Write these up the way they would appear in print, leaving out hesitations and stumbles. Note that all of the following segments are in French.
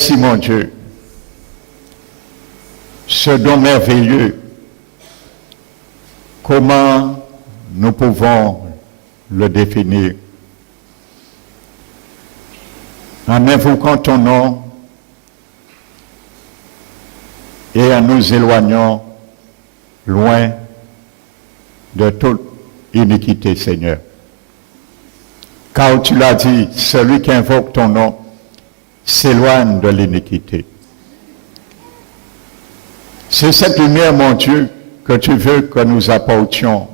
Merci mon Dieu, ce don merveilleux, comment nous pouvons le définir? En invoquant ton nom et en nous éloignant loin de toute iniquité, Seigneur. Car tu l'as dit, celui qui invoque ton nom s'éloigne de l'iniquité. C'est cette lumière, mon Dieu, que tu veux que nous apportions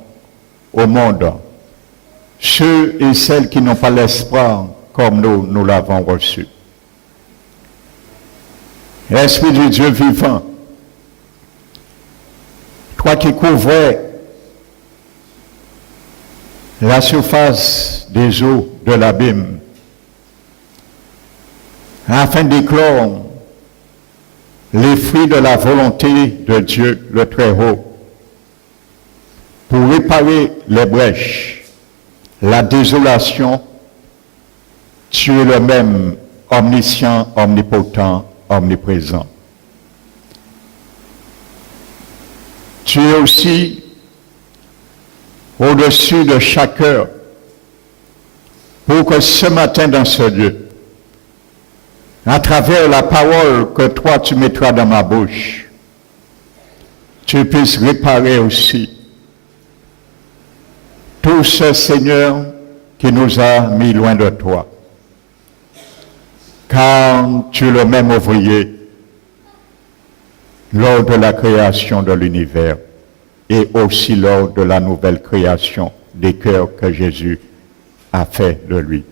au monde. Ceux et celles qui n'ont pas l'espoir comme nous l'avons reçu. Esprit du Dieu vivant, toi qui couvrais la surface des eaux de l'abîme, afin d'éclore les fruits de la volonté de Dieu le Très-Haut, pour réparer les brèches, la désolation. Tu es le même, omniscient, omnipotent, omniprésent. Tu es aussi au-dessus de chaque heure, pour que ce matin dans ce lieu, à travers la parole que toi tu mettras dans ma bouche, tu puisses réparer aussi tout ce Seigneur qui nous a mis loin de toi. Car tu es le même ouvrier lors de la création de l'univers et aussi lors de la nouvelle création des cœurs que Jésus a fait de lui.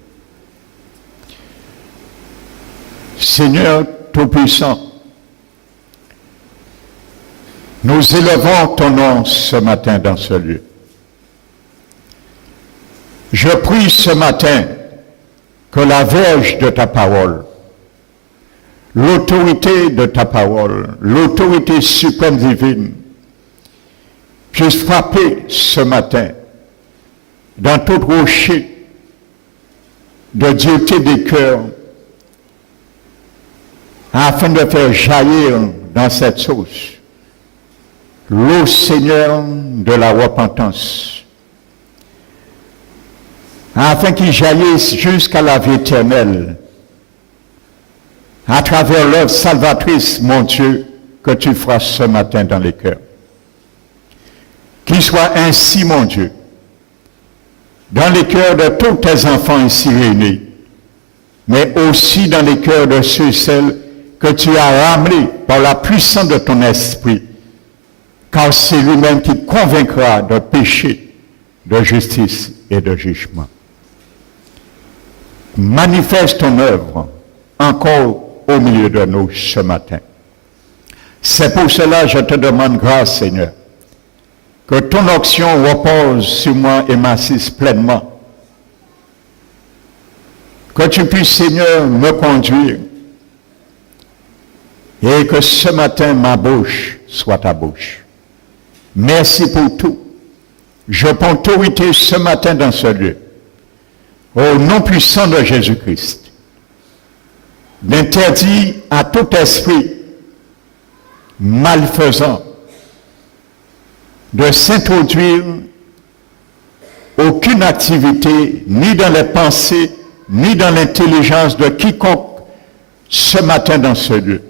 Seigneur Tout-Puissant, nous élevons ton nom ce matin dans ce lieu. Je prie ce matin que la verge de ta parole, l'autorité de ta parole, l'autorité suprême divine, puisse frapper ce matin dans tout rocher de dureté des cœurs, afin de faire jaillir dans cette source l'eau, Seigneur, de la repentance, afin qu'il jaillisse jusqu'à la vie éternelle, à travers l'œuvre salvatrice, mon Dieu, que tu feras ce matin dans les cœurs. Qu'il soit ainsi, mon Dieu, dans les cœurs de tous tes enfants ici réunis, mais aussi dans les cœurs de ceux et celles que tu as ramenés par la puissance de ton esprit, car c'est lui-même qui convaincra de péché, de justice et de jugement. Manifeste ton œuvre encore au milieu de nous ce matin. C'est pour cela que je te demande grâce, Seigneur, que ton onction repose sur moi et m'assiste pleinement. Que tu puisses, Seigneur, me conduire et que ce matin, ma bouche soit ta bouche. Merci pour tout. Je prends autorité ce matin dans ce lieu, au nom puissant de Jésus-Christ, d'interdire à tout esprit malfaisant de s'introduire aucune activité, ni dans les pensées, ni dans l'intelligence de quiconque ce matin dans ce lieu.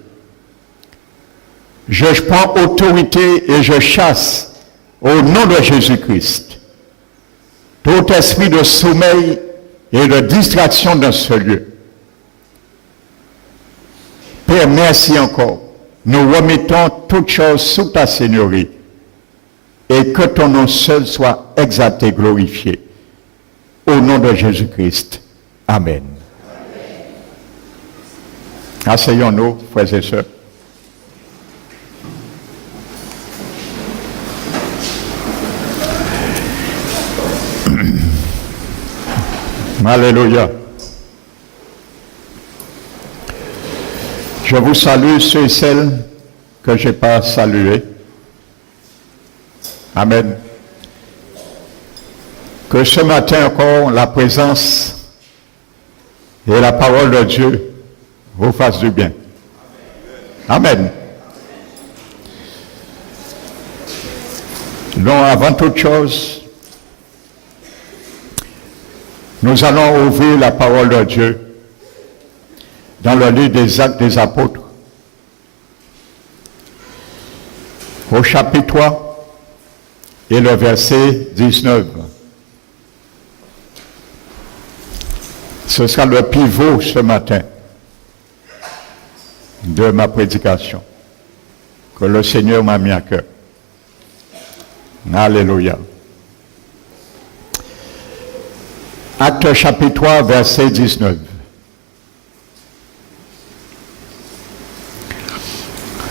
Je prends autorité et je chasse au nom de Jésus-Christ tout esprit de sommeil et de distraction dans ce lieu. Père, merci encore. Nous remettons toutes choses sous ta Seigneurie et que ton nom seul soit exalté et glorifié. Au nom de Jésus-Christ. Amen. Asseyons-nous, frères et sœurs. Alléluia. Je vous salue ceux et celles que je n'ai pas salués. Amen. Que ce matin encore, la présence et la parole de Dieu vous fassent du bien. Amen. Donc, avant toute chose, nous allons ouvrir la parole de Dieu dans le livre des Actes des Apôtres, au chapitre 3 et le verset 19. Ce sera le pivot ce matin de ma prédication que le Seigneur m'a mis à cœur. Alléluia. Acte chapitre 3, verset 19.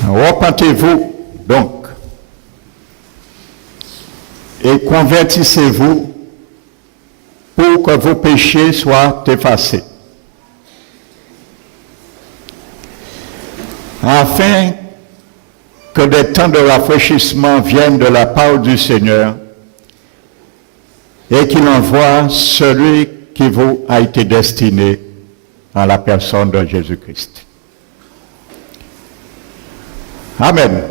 Repentez-vous donc et convertissez-vous pour que vos péchés soient effacés, afin que des temps de rafraîchissement viennent de la part du Seigneur et qu'il envoie celui qui vous a été destiné en la personne de Jésus-Christ. Amen.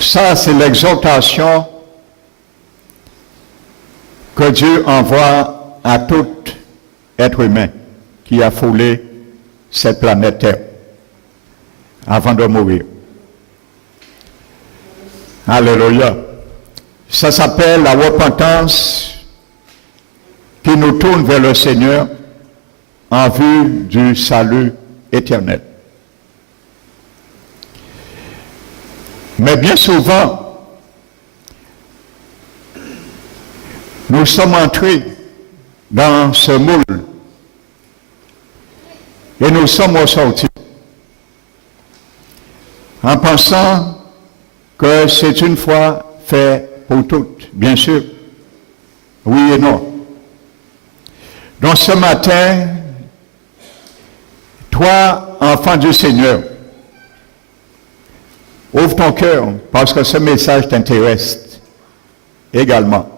Ça, c'est l'exhortation que Dieu envoie à tout être humain qui a foulé cette planète Terre avant de mourir. Alléluia. Ça s'appelle la repentance qui nous tourne vers le Seigneur en vue du salut éternel. Mais bien souvent, nous sommes entrés dans ce moule et nous sommes ressortis en pensant que c'est une fois fait pour toutes, bien sûr. Oui et non. Donc ce matin, toi, enfant du Seigneur, ouvre ton cœur parce que ce message t'intéresse également.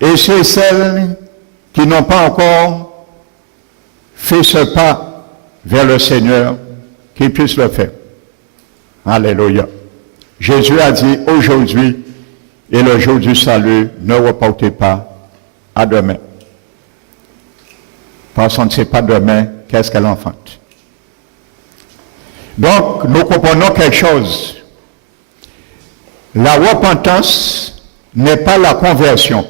Et ceux et celles qui n'ont pas encore fait ce pas vers le Seigneur, qu'ils puissent le faire. Alléluia. Jésus a dit aujourd'hui est le jour du salut, ne reportez pas à demain. Parce qu'on ne sait pas demain qu'est-ce qu'elle enfante. Donc, nous comprenons quelque chose. La repentance n'est pas la conversion.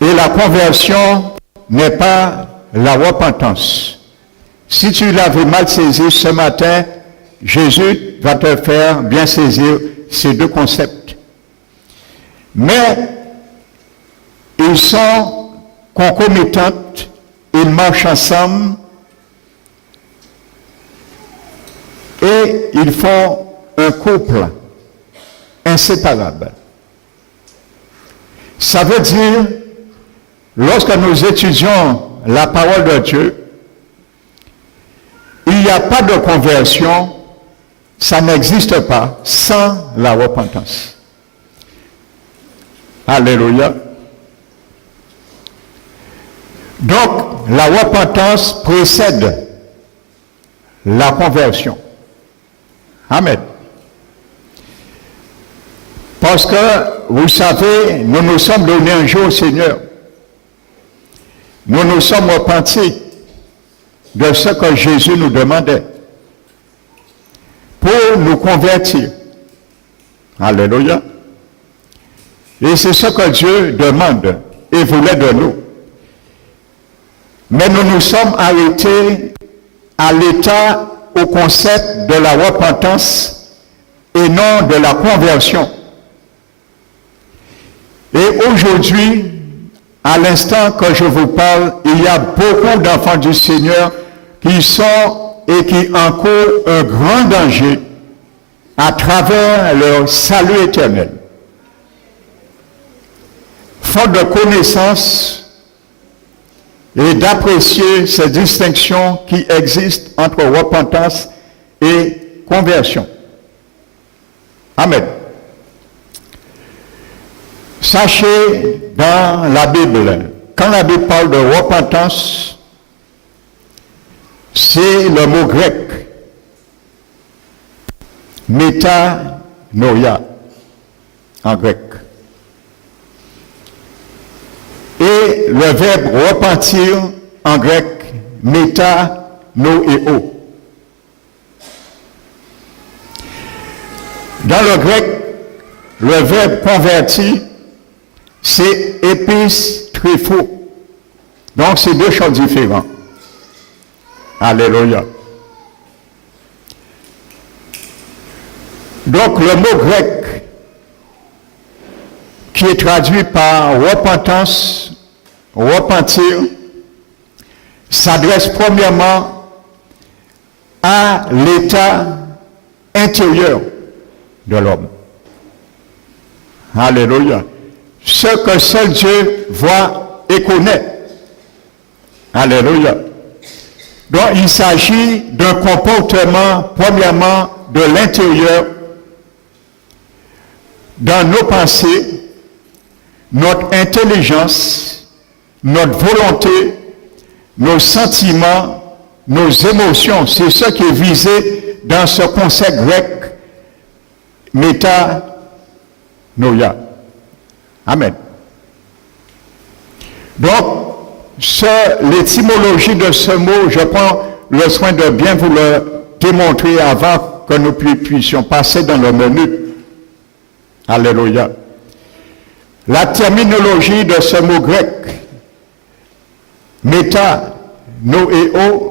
Et la conversion n'est pas la repentance. Si tu l'avais mal saisi ce matin, Jésus va te faire bien saisir ces deux concepts. Mais ils sont concomitants, ils marchent ensemble et ils font un couple inséparable. Ça veut dire, lorsque nous étudions la parole de Dieu, il n'y a pas de conversion, ça n'existe pas sans la repentance. Alléluia. Donc, la repentance précède la conversion. Amen. Parce que, vous savez, nous nous sommes donnés un jour au Seigneur. Nous nous sommes repentis de ce que Jésus nous demandait pour nous convertir. Alléluia. Et c'est ce que Dieu demande et voulait de nous. Mais nous nous sommes arrêtés à l'état, au concept de la repentance et non de la conversion. Et aujourd'hui, à l'instant que je vous parle, il y a beaucoup d'enfants du Seigneur qui sont et qui encourent un grand danger à travers leur salut éternel. Faute de connaissance et d'apprécier ces distinctions qui existent entre repentance et conversion. Amen. Sachez dans la Bible quand la Bible parle de repentance, c'est le mot grec, métanoïa, en grec. Et le verbe repentir, en grec, métanoéo. Dans le grec, le verbe converti, c'est épistrépho. Donc, c'est deux choses différentes. Alléluia. Donc, le mot grec qui est traduit par repentance, repentir, s'adresse premièrement à l'état intérieur de l'homme. Alléluia. Ce que seul Dieu voit et connaît. Alléluia. Donc il s'agit d'un comportement, premièrement, de l'intérieur, dans nos pensées, notre intelligence, notre volonté, nos sentiments, nos émotions. C'est ce qui est visé dans ce concept grec, métanoïa. Amen. Donc, l'étymologie de ce mot, je prends le soin de bien vous le démontrer avant que nous puissions passer dans le menu. Alléluia. La terminologie de ce mot grec, métanoéo,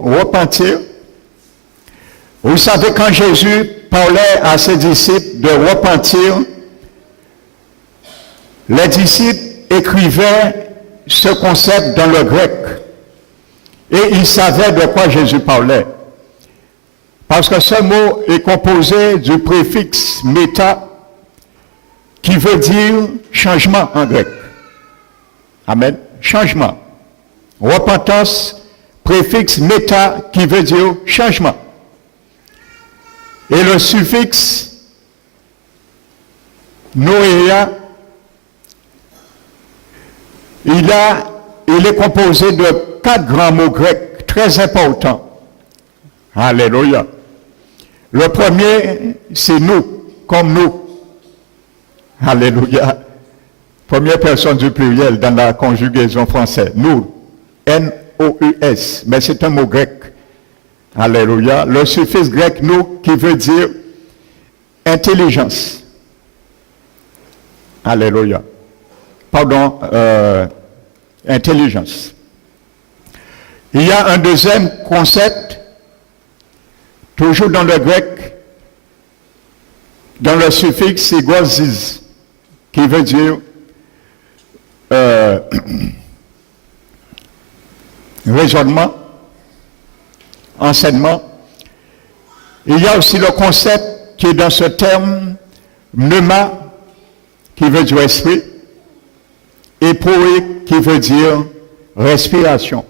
repentir. Vous savez, quand Jésus parlait à ses disciples de repentir, les disciples écrivaient ce concept dans le grec. Et ils savaient de quoi Jésus parlait. Parce que ce mot est composé du préfixe méta, qui veut dire changement en grec. Amen. Changement. Repentance, préfixe méta, qui veut dire changement. Et le suffixe noéa, il est composé de 4 grands mots grecs très importants. Alléluia. Le premier, c'est nous, comme nous. Alléluia. Première personne du pluriel dans la conjugaison française. Nous. N-O-U-S. Mais c'est un mot grec. Alléluia. Le suffixe grec nous qui veut dire intelligence. Alléluia. Pardon, intelligence. Il y a un deuxième concept, toujours dans le grec, dans le suffixe égozis, qui veut dire raisonnement, enseignement. Il y a aussi le concept qui est dans ce terme, pneuma, qui veut dire esprit, et poé, qui veut dire respiration.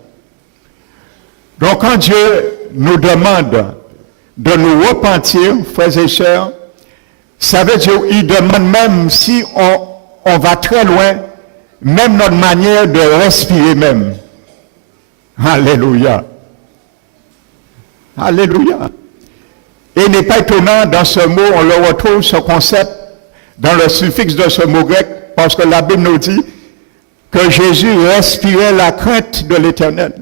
Donc quand Dieu nous demande de nous repentir, frères et sœurs, ça veut dire qu'il demande même si on va très loin, même notre manière de respirer même. Alléluia. Alléluia. Et il n'est pas étonnant, dans ce mot, on le retrouve, ce concept, dans le suffixe de ce mot grec, parce que la Bible nous dit que Jésus respirait la crainte de l'Éternel.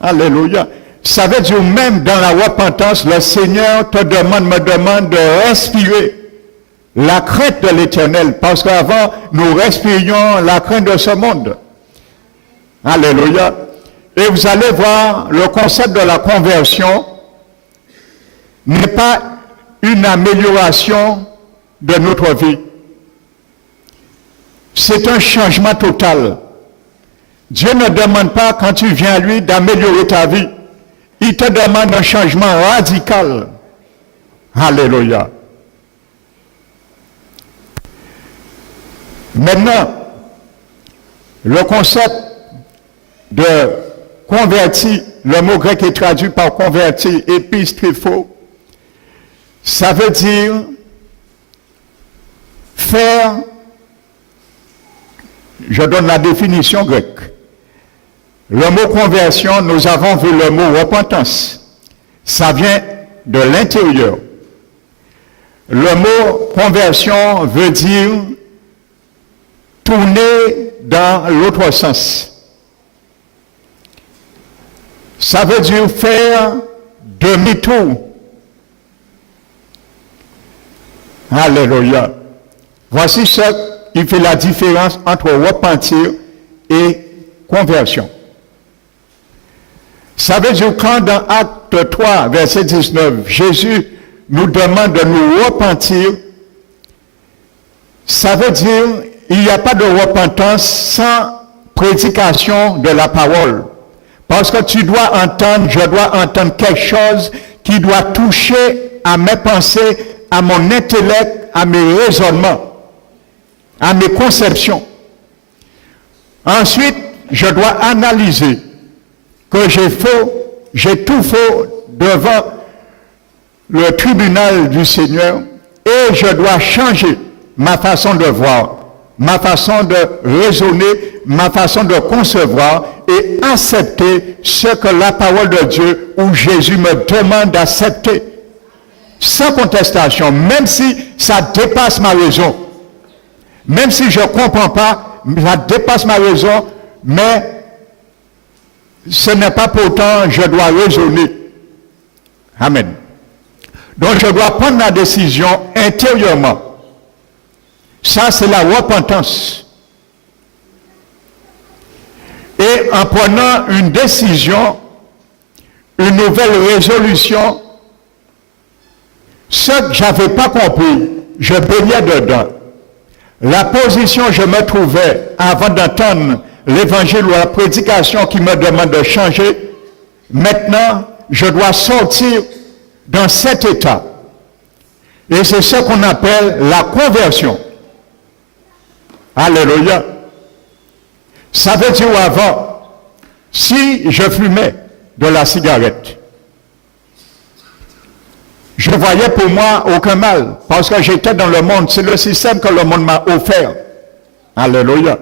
Alléluia. Ça veut dire même dans la repentance, le Seigneur me demande de respirer la crainte de l'Éternel, parce qu'avant, nous respirions la crainte de ce monde. Alléluia. Et vous allez voir, le concept de la conversion n'est pas une amélioration de notre vie. C'est un changement total. Dieu ne demande pas, quand tu viens à lui, d'améliorer ta vie. Il te demande un changement radical. Alléluia. Maintenant, le concept de converti, le mot grec est traduit par converti, épistrépho, ça veut dire faire Je donne la définition grecque. Le mot conversion, nous avons vu le mot repentance. Ça vient de l'intérieur. Le mot conversion veut dire tourner dans l'autre sens. Ça veut dire faire demi-tour. Alléluia. Voici ce qui fait la différence entre repentir et conversion. Ça veut dire quand dans Acte 3, verset 19, Jésus nous demande de nous repentir, ça veut dire il n'y a pas de repentance sans prédication de la parole. Parce que tu dois entendre, je dois entendre quelque chose qui doit toucher à mes pensées, à mon intellect, à mes raisonnements, à mes conceptions. Ensuite, je dois analyser que j'ai tout faux devant le tribunal du Seigneur et je dois changer ma façon de voir, ma façon de raisonner, ma façon de concevoir et accepter ce que la parole de Dieu ou Jésus me demande d'accepter. Sans contestation, même si ça dépasse ma raison, même si je ne comprends pas, ça dépasse ma raison, mais ce n'est pas pourtant, je dois raisonner. Amen. Donc je dois prendre la décision intérieurement. Ça, c'est la repentance. Et en prenant une décision, une nouvelle résolution, ce que je n'avais pas compris, je baignais dedans. La position je me trouvais avant d'entendre l'évangile ou la prédication qui me demande de changer, maintenant, je dois sortir dans cet état. Et c'est ce qu'on appelle la conversion. Alléluia. Ça veut dire avant, si je fumais de la cigarette, je voyais pour moi aucun mal, parce que j'étais dans le monde, c'est le système que le monde m'a offert. Alléluia.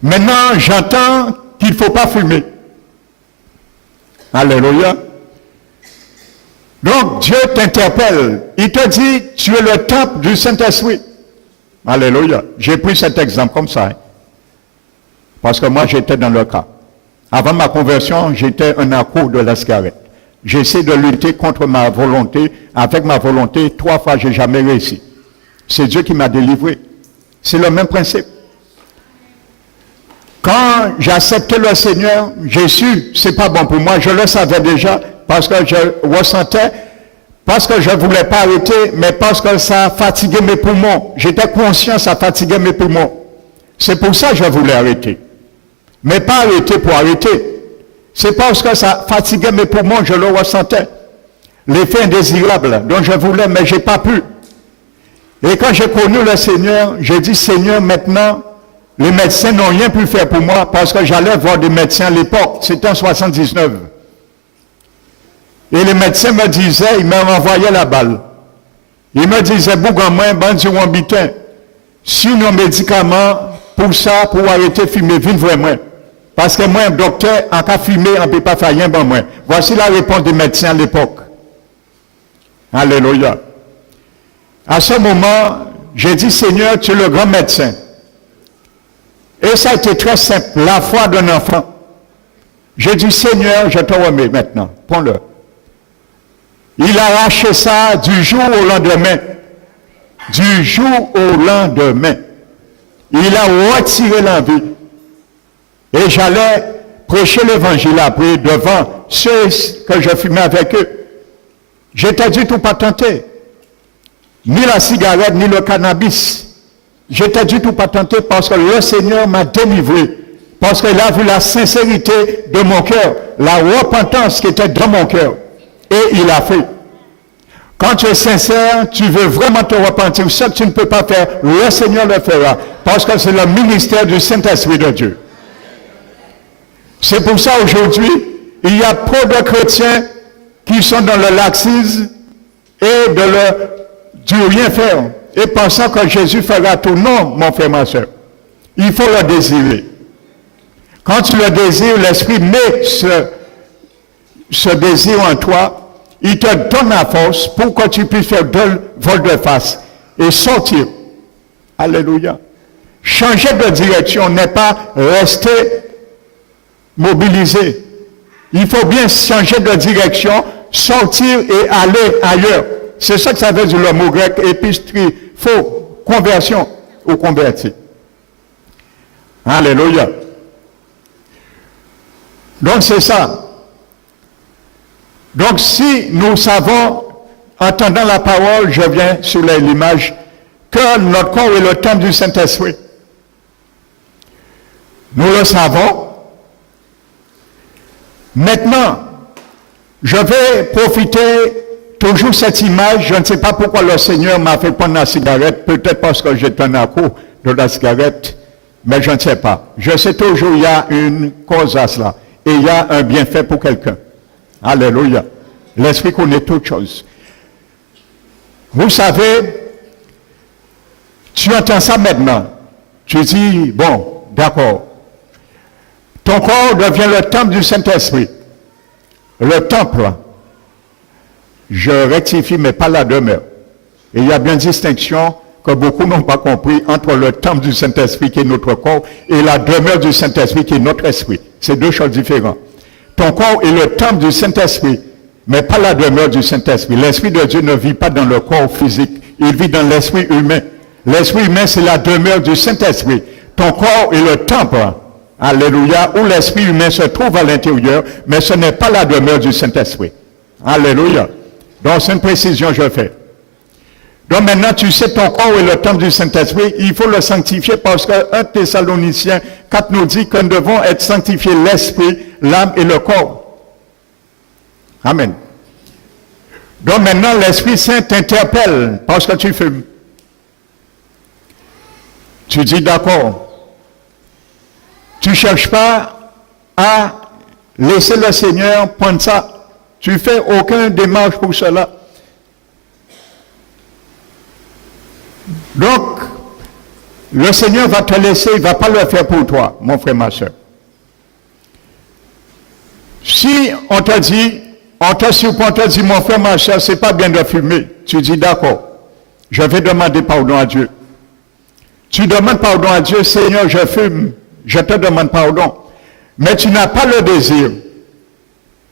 Maintenant, j'entends qu'il ne faut pas fumer. Alléluia. Donc, Dieu t'interpelle. Il te dit, tu es le temple du Saint-Esprit. Alléluia. J'ai pris cet exemple comme ça. Parce que moi, j'étais dans le cas. Avant ma conversion, j'étais un accro de la cigarette. J'essaie de lutter contre ma volonté. Avec ma volonté, 3 fois, je n'ai jamais réussi. C'est Dieu qui m'a délivré. C'est le même principe. Quand j'ai accepté le Seigneur, j'ai su, c'est pas bon pour moi, je le savais déjà, parce que je ressentais, parce que je ne voulais pas arrêter, mais parce que ça fatiguait mes poumons. J'étais conscient, ça fatiguait mes poumons. C'est pour ça que je voulais arrêter. Mais pas arrêter pour arrêter. C'est parce que ça fatiguait mes poumons, je le ressentais. L'effet indésirable dont je voulais, mais je n'ai pas pu. Et quand j'ai connu le Seigneur, j'ai dit, Seigneur, maintenant, les médecins n'ont rien pu faire pour moi parce que j'allais voir des médecins à l'époque. C'était en 79. Et les médecins me disaient, ils m'envoyaient la balle. Ils me disaient, Bougamouin, Bandi ou Ambitin, si nous avons médicaments pour ça, pour arrêter de fumer, viens vraiment. Parce que moi, un docteur, en cas de fumer, on ne peut pas faire rien pour moi. Voici la réponse des médecins à l'époque. Alléluia. À ce moment, j'ai dit, Seigneur, tu es le grand médecin. Et ça a été très simple, la foi d'un enfant. J'ai dit, Seigneur, je te remets maintenant, prends-le. Il a arraché ça du jour au lendemain. Du jour au lendemain. Il a retiré l'envie. Et j'allais prêcher l'évangile après devant ceux que je fumais avec eux. J'étais du tout pas tenté. Ni la cigarette, ni le cannabis. J'étais du tout pas tenté parce que le Seigneur m'a délivré. Parce qu'il a vu la sincérité de mon cœur, la repentance qui était dans mon cœur. Et il a fait. Quand tu es sincère, tu veux vraiment te repentir. Ce que tu ne peux pas faire, le Seigneur le fera. Parce que c'est le ministère du Saint-Esprit de Dieu. C'est pour ça aujourd'hui, il y a trop de chrétiens qui sont dans le laxisme et du rien faire. Et pensant que Jésus fera tout. Non, mon frère, ma soeur. il faut le désirer. Quand tu le désires, l'Esprit met ce désir en toi, il te donne la force pour que tu puisses faire volte-face et sortir. Alléluia. Changer de direction n'est pas rester mobilisé. Il faut bien changer de direction, sortir et aller ailleurs. C'est ça que ça veut dire le mot grec épistri, faux, conversion ou converti. Alléluia. Donc c'est ça. Donc si nous savons, entendant la parole, je viens sur l'image, que notre corps est le temple du Saint-Esprit. Nous le savons. Maintenant, je vais profiter toujours de cette image. Je ne sais pas pourquoi le Seigneur m'a fait prendre la cigarette. Peut-être parce que j'étais un accro de la cigarette. Mais je ne sais pas. Je sais toujours qu'il y a une cause à cela. Et il y a un bienfait pour quelqu'un. Alléluia. L'Esprit connaît toutes choses. Vous savez, tu entends ça maintenant. Tu dis, bon, d'accord. Ton corps devient le temple du Saint-Esprit. Le temple, je rectifie, mais pas la demeure. Et il y a bien une distinction que beaucoup n'ont pas compris entre le temple du Saint-Esprit qui est notre corps et la demeure du Saint-Esprit qui est notre esprit. C'est deux choses différentes. Ton corps est le temple du Saint-Esprit, mais pas la demeure du Saint-Esprit. L'Esprit de Dieu ne vit pas dans le corps physique, il vit dans l'esprit humain. L'esprit humain, c'est la demeure du Saint-Esprit. Ton corps est le temple, alléluia, où l'esprit humain se trouve à l'intérieur, mais ce n'est pas la demeure du Saint-Esprit. Alléluia. Donc, c'est une précision que je fais. Donc maintenant, tu sais, ton corps est le temple du Saint-Esprit, il faut le sanctifier parce que 1 Thessaloniciens 4 nous dit que nous devons être sanctifiés l'esprit, l'âme et le corps. Amen. Donc maintenant, l'Esprit Saint t'interpelle parce que tu fumes. Tu dis d'accord. Tu ne cherches pas à laisser le Seigneur prendre ça. Tu ne fais aucune démarche pour cela. Donc, le Seigneur va te laisser, il ne va pas le faire pour toi, mon frère, ma soeur. Si on te dit, on te surprend, on te dit, mon frère, ma soeur, c'est pas bien de fumer, tu dis d'accord, je vais demander pardon à Dieu. Tu demandes pardon à Dieu, Seigneur, je fume, je te demande pardon. Mais tu n'as pas le désir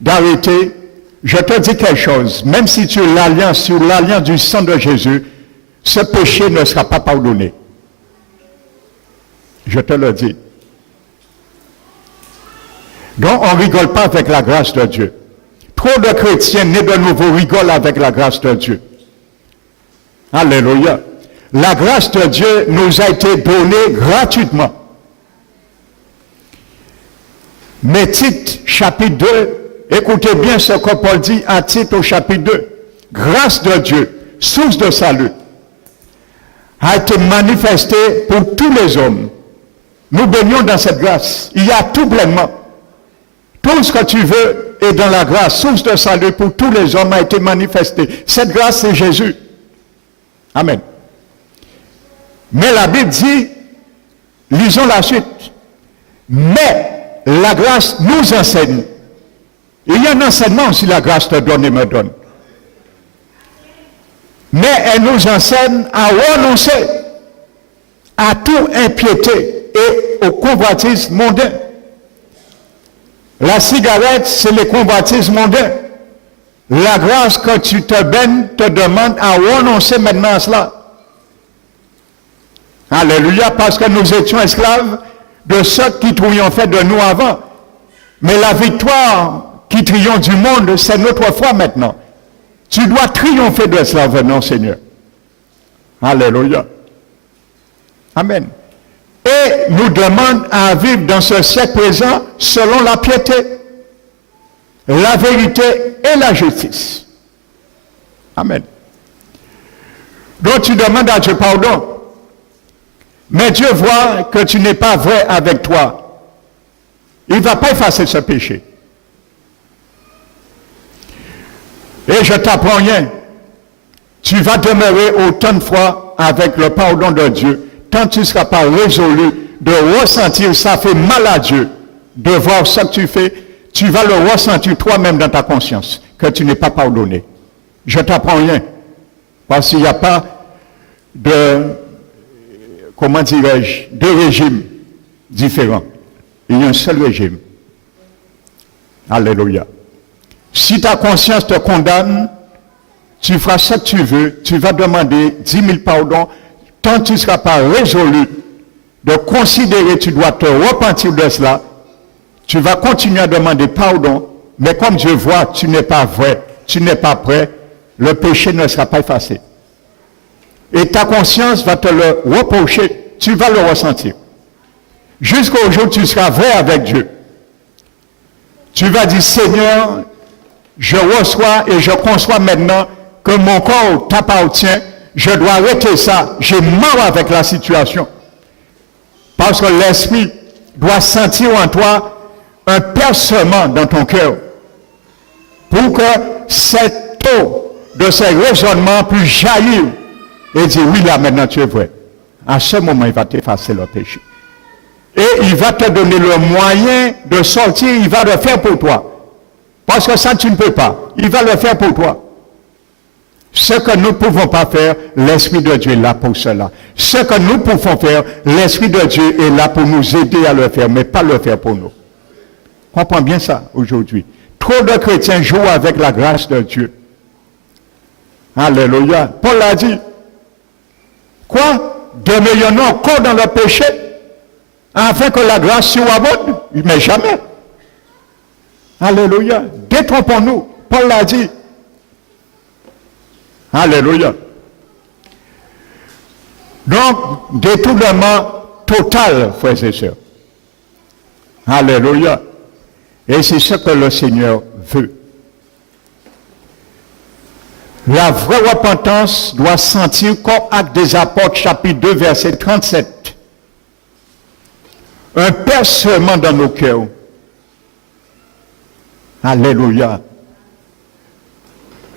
d'arrêter. Je te dis quelque chose, même si tu es l'alliance, sur l'alliance du sang de Jésus, ce péché ne sera pas pardonné. Je te le dis. Donc, on ne rigole pas avec la grâce de Dieu. Trop de chrétiens nés de nouveau rigolent avec la grâce de Dieu. Alléluia. La grâce de Dieu nous a été donnée gratuitement. Mais Tite, chapitre 2, écoutez bien ce que Paul dit à Tite au chapitre 2. Grâce de Dieu, source de salut, a été manifestée pour tous les hommes. Nous baignons dans cette grâce. Il y a tout pleinement. Tout ce que tu veux est dans la grâce. Source de salut pour tous les hommes a été manifestée. Cette grâce, c'est Jésus. Amen. Mais la Bible dit, lisons la suite, mais la grâce nous enseigne. Il y a un enseignement aussi, la grâce te donne et me donne. Mais elle nous enseigne à renoncer à toute impiété et au convoitisme mondain. La cigarette, c'est le convoitisme mondain. La grâce que tu te baignes te demande à renoncer maintenant à cela. Alléluia, parce que nous étions esclaves de ceux qui triomphaient de nous avant. Mais la victoire qui triomphe du monde, c'est notre foi maintenant. Tu dois triompher de cela venant, Seigneur. Alléluia. Amen. Et nous demande à vivre dans ce siècle présent selon la piété, la vérité et la justice. Amen. Donc tu demandes à Dieu pardon. Mais Dieu voit que tu n'es pas vrai avec toi. Il ne va pas effacer ce péché. Et je t'apprends rien. Tu vas demeurer autant de fois avec le pardon de Dieu, tant que tu ne seras pas résolu de ressentir, ça fait mal à Dieu de voir ce que tu fais, tu vas le ressentir toi-même dans ta conscience, que tu n'es pas pardonné. Je ne t'apprends rien, parce qu'il n'y a pas de, comment dirais-je, de régime différent. Il y a un seul régime. Alléluia. Si ta conscience te condamne, tu feras ce que tu veux, tu vas demander 10 000 pardons, tant que tu ne seras pas résolu de considérer que tu dois te repentir de cela, tu vas continuer à demander pardon, mais comme Dieu voit, tu n'es pas vrai, tu n'es pas prêt, le péché ne sera pas effacé. Et ta conscience va te le reprocher, tu vas le ressentir. Jusqu'au jour où tu seras vrai avec Dieu. Tu vas dire, Seigneur, je reçois et je conçois maintenant que mon corps t'appartient, je dois arrêter ça, j'ai mal avec la situation. Parce que l'esprit doit sentir en toi un percement dans ton cœur pour que cette eau de ces raisonnements puisse jaillir et dire, oui, là maintenant tu es vrai. À ce moment, il va t'effacer le péché. Et il va te donner le moyen de sortir, il va le faire pour toi. Parce que ça, tu ne peux pas. Il va le faire pour toi. Ce que nous ne pouvons pas faire, l'Esprit de Dieu est là pour cela. Ce que nous pouvons faire, l'Esprit de Dieu est là pour nous aider à le faire, mais pas le faire pour nous. Comprends bien ça aujourd'hui. Trop de chrétiens jouent avec la grâce de Dieu. Alléluia. Paul a dit, quoi? Demeurons encore dans le péché, afin que la grâce surabonde? Mais jamais. Alléluia. Détrompons-nous. Paul l'a dit. Alléluia. Donc, détournement total, frères et sœurs. Alléluia. Et c'est ce que le Seigneur veut. La vraie repentance doit sentir comme Actes des Apôtres, chapitre 2, verset 37. Un percement dans nos cœurs. Alléluia.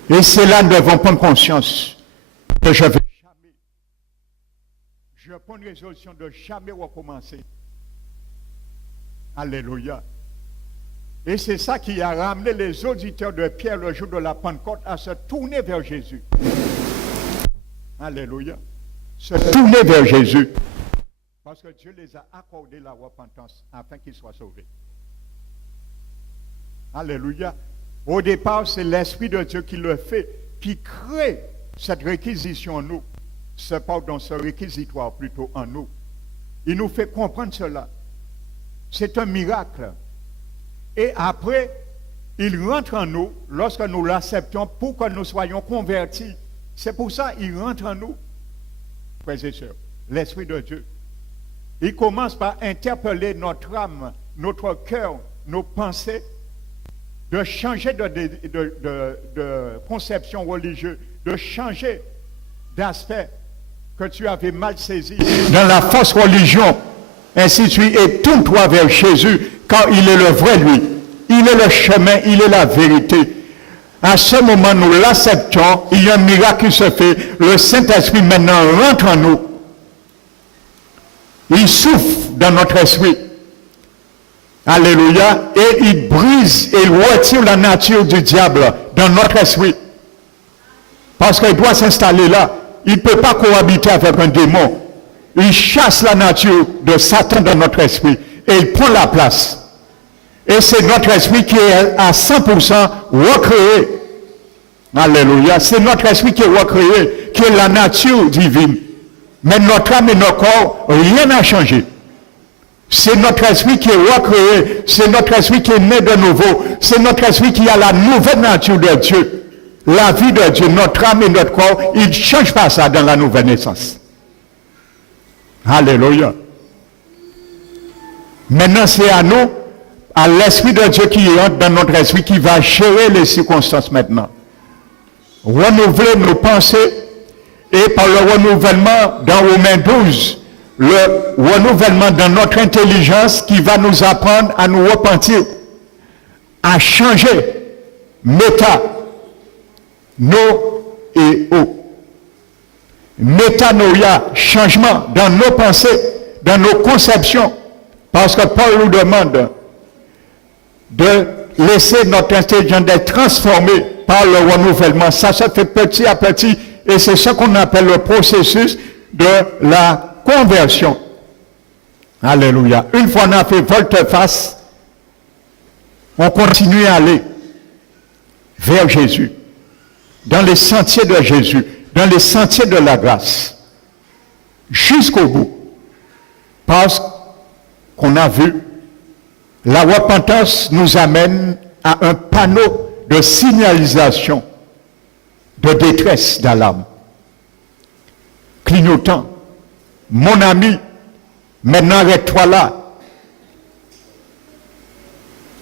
Et c'est là que nous devons prendre conscience que je prends une résolution de jamais recommencer. Alléluia. Et c'est ça qui a ramené les auditeurs de Pierre le jour de la Pentecôte à se tourner vers Jésus. Alléluia. Se tourner vers Jésus. Parce que Dieu les a accordé la repentance afin qu'ils soient sauvés. Alléluia. Au départ, c'est l'Esprit de Dieu qui le fait, qui crée cette réquisition en nous. Ce pardon, ce réquisitoire plutôt en nous. Il nous fait comprendre cela. C'est un miracle. Et après, il rentre en nous lorsque nous l'acceptons pour que nous soyons convertis. C'est pour ça qu'il rentre en nous, frères et sœurs, l'Esprit de Dieu. Il commence par interpeller notre âme, notre cœur, nos pensées, de changer de conception religieuse, de changer d'aspect que tu avais mal saisi. Dans la fausse religion, ainsi de suite, et tourne-toi vers Jésus, car il est le vrai lui. Il est le chemin, il est la vérité. À ce moment, nous l'acceptons, il y a un miracle qui se fait, le Saint-Esprit maintenant rentre en nous. Il souffle dans notre esprit. Alléluia. Et il brise et il retire la nature du diable dans notre esprit. Parce qu'il doit s'installer là. Il ne peut pas cohabiter avec un démon. Il chasse la nature de Satan dans notre esprit. Et il prend la place. Et c'est notre esprit qui est à 100% recréé. Alléluia. C'est notre esprit qui est recréé, qui est la nature divine. Mais notre âme et notre corps, rien n'a changé. C'est notre esprit qui est recréé. C'est notre esprit qui est né de nouveau. C'est notre esprit qui a la nouvelle nature de Dieu. La vie de Dieu, notre âme et notre corps, il ne change pas ça dans la nouvelle naissance. Alléluia. Maintenant, c'est à nous, à l'Esprit de Dieu qui entre dans notre esprit, qui va gérer les circonstances maintenant. Renouveler nos pensées, et par le renouvellement dans Romains 12, le renouvellement dans notre intelligence qui va nous apprendre à nous repentir, à changer, méta, no et o. Métanoïa, changement dans nos pensées, dans nos conceptions, parce que Paul nous demande de laisser notre intelligence d'être transformée par le renouvellement. Ça se fait petit à petit, et c'est ça qu'on appelle le processus de la conversion. Alléluia. Une fois on a fait volte-face, on continue à aller vers Jésus, dans les sentiers de Jésus, dans les sentiers de la grâce, jusqu'au bout. Parce qu'on a vu, la repentance nous amène à un panneau de signalisation de détresse dans l'âme. Clignotant, mon ami, maintenant arrête-toi là.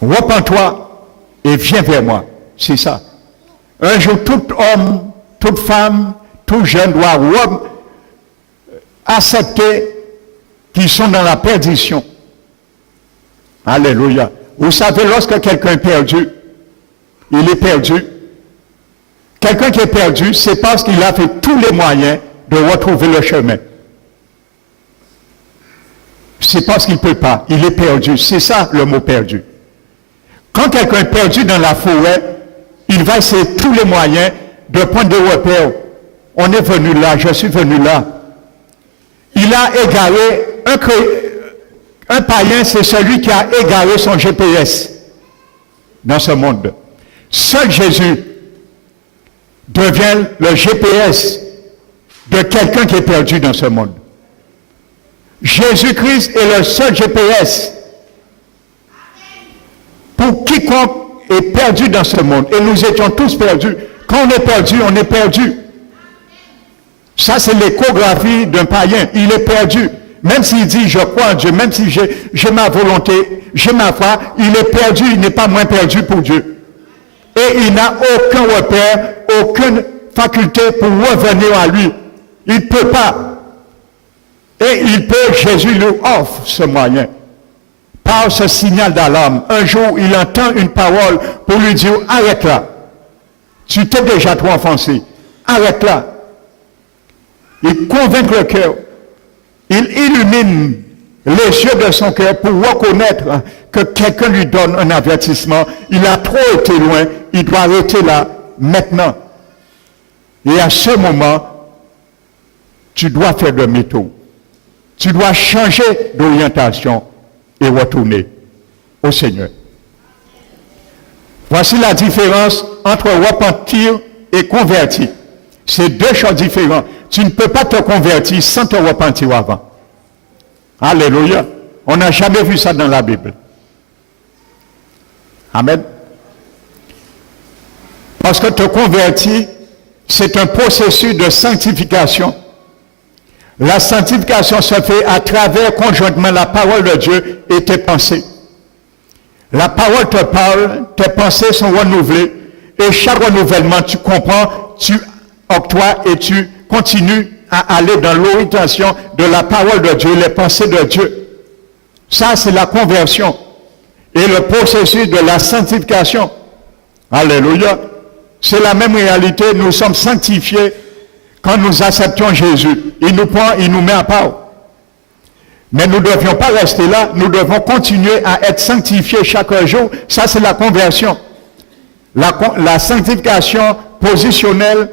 Repends-toi et viens vers moi. C'est ça. Un jour, tout homme, toute femme, tout jeune doit accepter qu'ils sont dans la perdition. Alléluia. Vous savez, lorsque quelqu'un est perdu, il est perdu. Quelqu'un qui est perdu, c'est parce qu'il a fait tous les moyens de retrouver le chemin. C'est parce qu'il ne peut pas. Il est perdu. C'est ça le mot perdu. Quand quelqu'un est perdu dans la forêt, il va essayer tous les moyens de prendre des repères. On est venu là, je suis venu là. Il a égaré, un païen, c'est celui qui a égaré son GPS dans ce monde. Seul Jésus devient le GPS de quelqu'un qui est perdu dans ce monde. Jésus-Christ est le seul GPS pour quiconque est perdu dans ce monde. Et nous étions tous perdus. Quand on est perdu, on est perdu. Ça, c'est l'échographie d'un païen. Il est perdu. Même s'il dit, je crois en Dieu, même si j'ai ma volonté, j'ai ma foi, il est perdu, il n'est pas moins perdu pour Dieu. Et il n'a aucun repère, aucune faculté pour revenir à lui. Il ne peut pas. Et il peut, Jésus lui offre ce moyen. Par ce signal d'alarme, un jour, il entend une parole pour lui dire, arrête là. Tu t'es déjà trop offensé. Arrête là. Il convainc le cœur. Il illumine les yeux de son cœur pour reconnaître que quelqu'un lui donne un avertissement. Il a trop été loin. Il doit arrêter là, maintenant. Et à ce moment, tu dois faire demi-tour. Tu dois changer d'orientation et retourner au Seigneur. Voici la différence entre repentir et convertir. C'est deux choses différentes. Tu ne peux pas te convertir sans te repentir avant. Alléluia. On n'a jamais vu ça dans la Bible. Amen. Parce que te convertir, c'est un processus de sanctification. La sanctification se fait à travers conjointement la parole de Dieu et tes pensées. La parole te parle, tes pensées sont renouvelées, et chaque renouvellement, tu comprends, tu octroies et tu continues à aller dans l'orientation de la parole de Dieu, les pensées de Dieu. Ça, c'est la conversion et le processus de la sanctification. Alléluia. C'est la même réalité, nous sommes sanctifiés quand nous acceptons Jésus. Il nous prend, il nous met à part. Mais nous ne devions pas rester là, nous devons continuer à être sanctifiés chaque jour. Ça, c'est la conversion. La sanctification positionnelle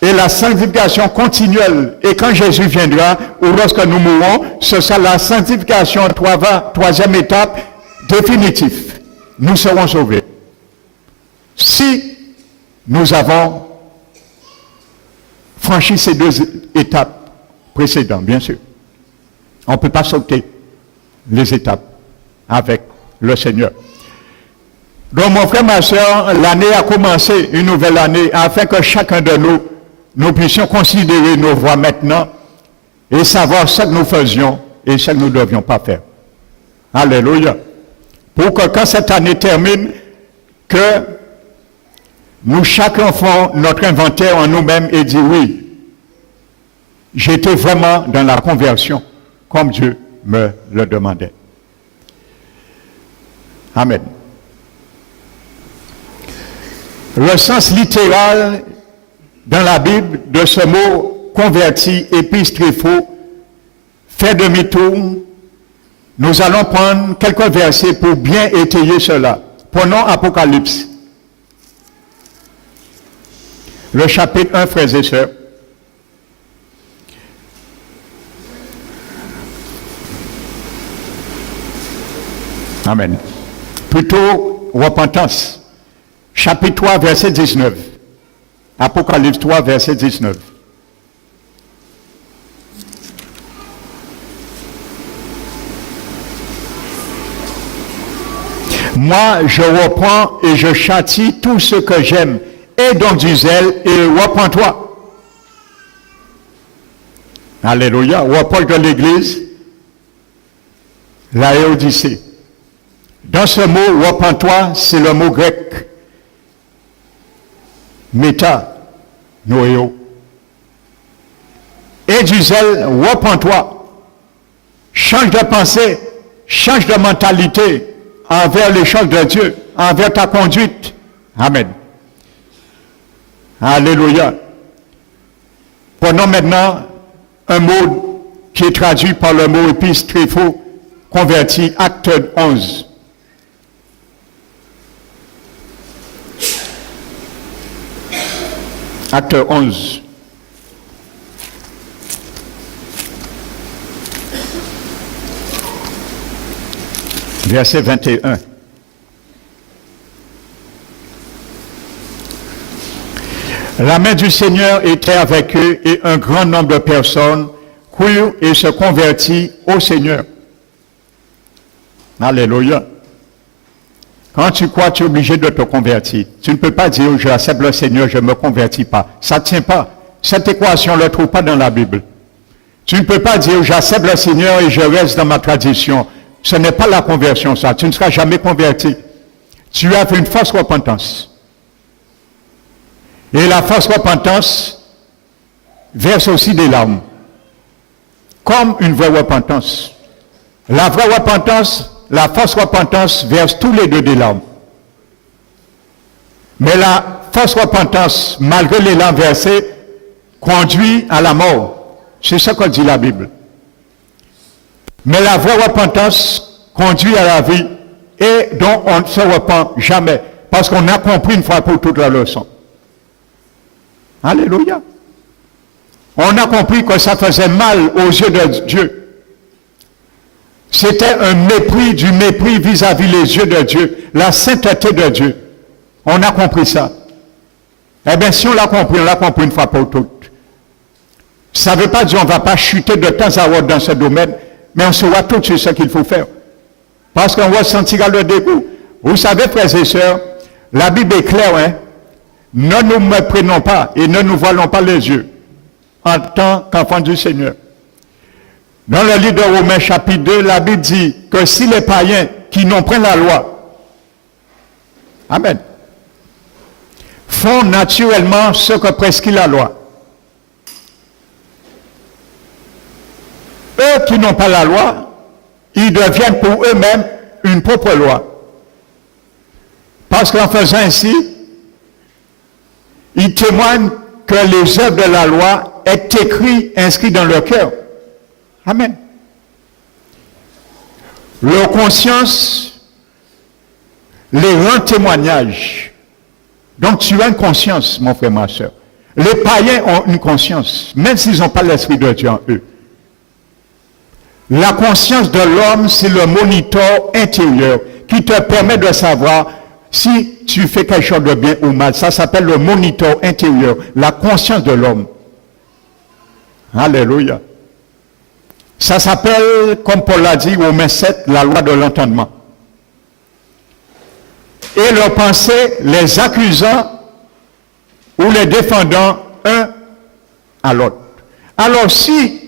et la sanctification continuelle. Et quand Jésus viendra, ou lorsque nous mourrons, ce sera la sanctification, troisième étape, définitive. Nous serons sauvés. Si nous avons franchi ces deux étapes précédentes, bien sûr. On ne peut pas sauter les étapes avec le Seigneur. Donc, mon frère, ma soeur, l'année a commencé, une nouvelle année, afin que chacun de nous puissions considérer nos voies maintenant et savoir ce que nous faisions et ce que nous ne devions pas faire. Alléluia. Pour que quand cette année termine, que nous chacun faisons notre inventaire en nous-mêmes et dit oui, j'étais vraiment dans la conversion comme Dieu me le demandait. Amen. Le sens littéral dans la Bible de ce mot converti, épistréphos, faire demi-tour, nous allons prendre quelques versets pour bien étayer cela. Prenons Apocalypse. Le chapitre 1, frères et sœurs. Amen. Plutôt repentance. Chapitre 3, verset 19. Apocalypse 3, verset 19. Moi, je reprends et je châtie tout ce que j'aime. Et donc du zèle et reprends-toi. Alléluia. Reproche de l'Église, la Laodicée. Dans ce mot, reprends-toi, c'est le mot grec. Méta, noéo. Et du zèle, reprends-toi. Change de pensée, change de mentalité envers les choses de Dieu, envers ta conduite. Amen. Alléluia. Prenons maintenant un mot qui est traduit par le mot épistrépho, converti, acte 11. Acte 11. Verset 21. La main du Seigneur était avec eux et un grand nombre de personnes crurent et se convertirent au Seigneur. Alléluia. Quand tu crois, tu es obligé de te convertir. Tu ne peux pas dire, je accepte le Seigneur, je ne me convertis pas. Ça ne tient pas. Cette équation, on ne la trouve pas dans la Bible. Tu ne peux pas dire, j'accepte le Seigneur et je reste dans ma tradition. Ce n'est pas la conversion, ça. Tu ne seras jamais converti. Tu as fait une fausse repentance. Et la fausse repentance verse aussi des larmes. Comme une vraie repentance. La vraie repentance, la fausse repentance verse tous les deux des larmes. Mais la fausse repentance, malgré les larmes versées, conduit à la mort. C'est ce que dit la Bible. Mais la vraie repentance conduit à la vie et dont on ne se repent jamais. Parce qu'on a compris une fois pour toutes la leçon. Alléluia. On a compris que ça faisait mal aux yeux de Dieu. C'était un mépris du mépris vis-à-vis les yeux de Dieu, la sainteté de Dieu. On a compris ça. Eh bien, si on l'a compris une fois pour toutes. Ça ne veut pas dire qu'on ne va pas chuter de temps à autre dans ce domaine, mais on saura tout sur ce qu'il faut faire. Parce qu'on ressentira le dégoût. Vous savez, frères et sœurs, la Bible est claire, hein? Ne nous méprenons pas et ne nous voilons pas les yeux en tant qu'enfants du Seigneur. Dans le livre de Romains chapitre 2, la Bible dit que si les païens qui n'ont pas la loi, amen, font naturellement ce que prescrit la loi, eux qui n'ont pas la loi, ils deviennent pour eux-mêmes une propre loi. Parce qu'en faisant ainsi, ils témoignent que les œuvres de la loi est écrit, inscrit dans leur cœur. Amen. Leur conscience les rend témoignage. Donc tu as une conscience, mon frère, ma soeur. Les païens ont une conscience, même s'ils n'ont pas l'Esprit de Dieu en eux. La conscience de l'homme, c'est le moniteur intérieur qui te permet de savoir si tu fais quelque chose de bien ou mal. Ça s'appelle le moniteur intérieur, la conscience de l'homme. Alléluia. Ça s'appelle, comme Paul l'a dit, Romains 7, la loi de l'entendement. Et leurs pensées, les accusant ou les défendant un à l'autre. Alors si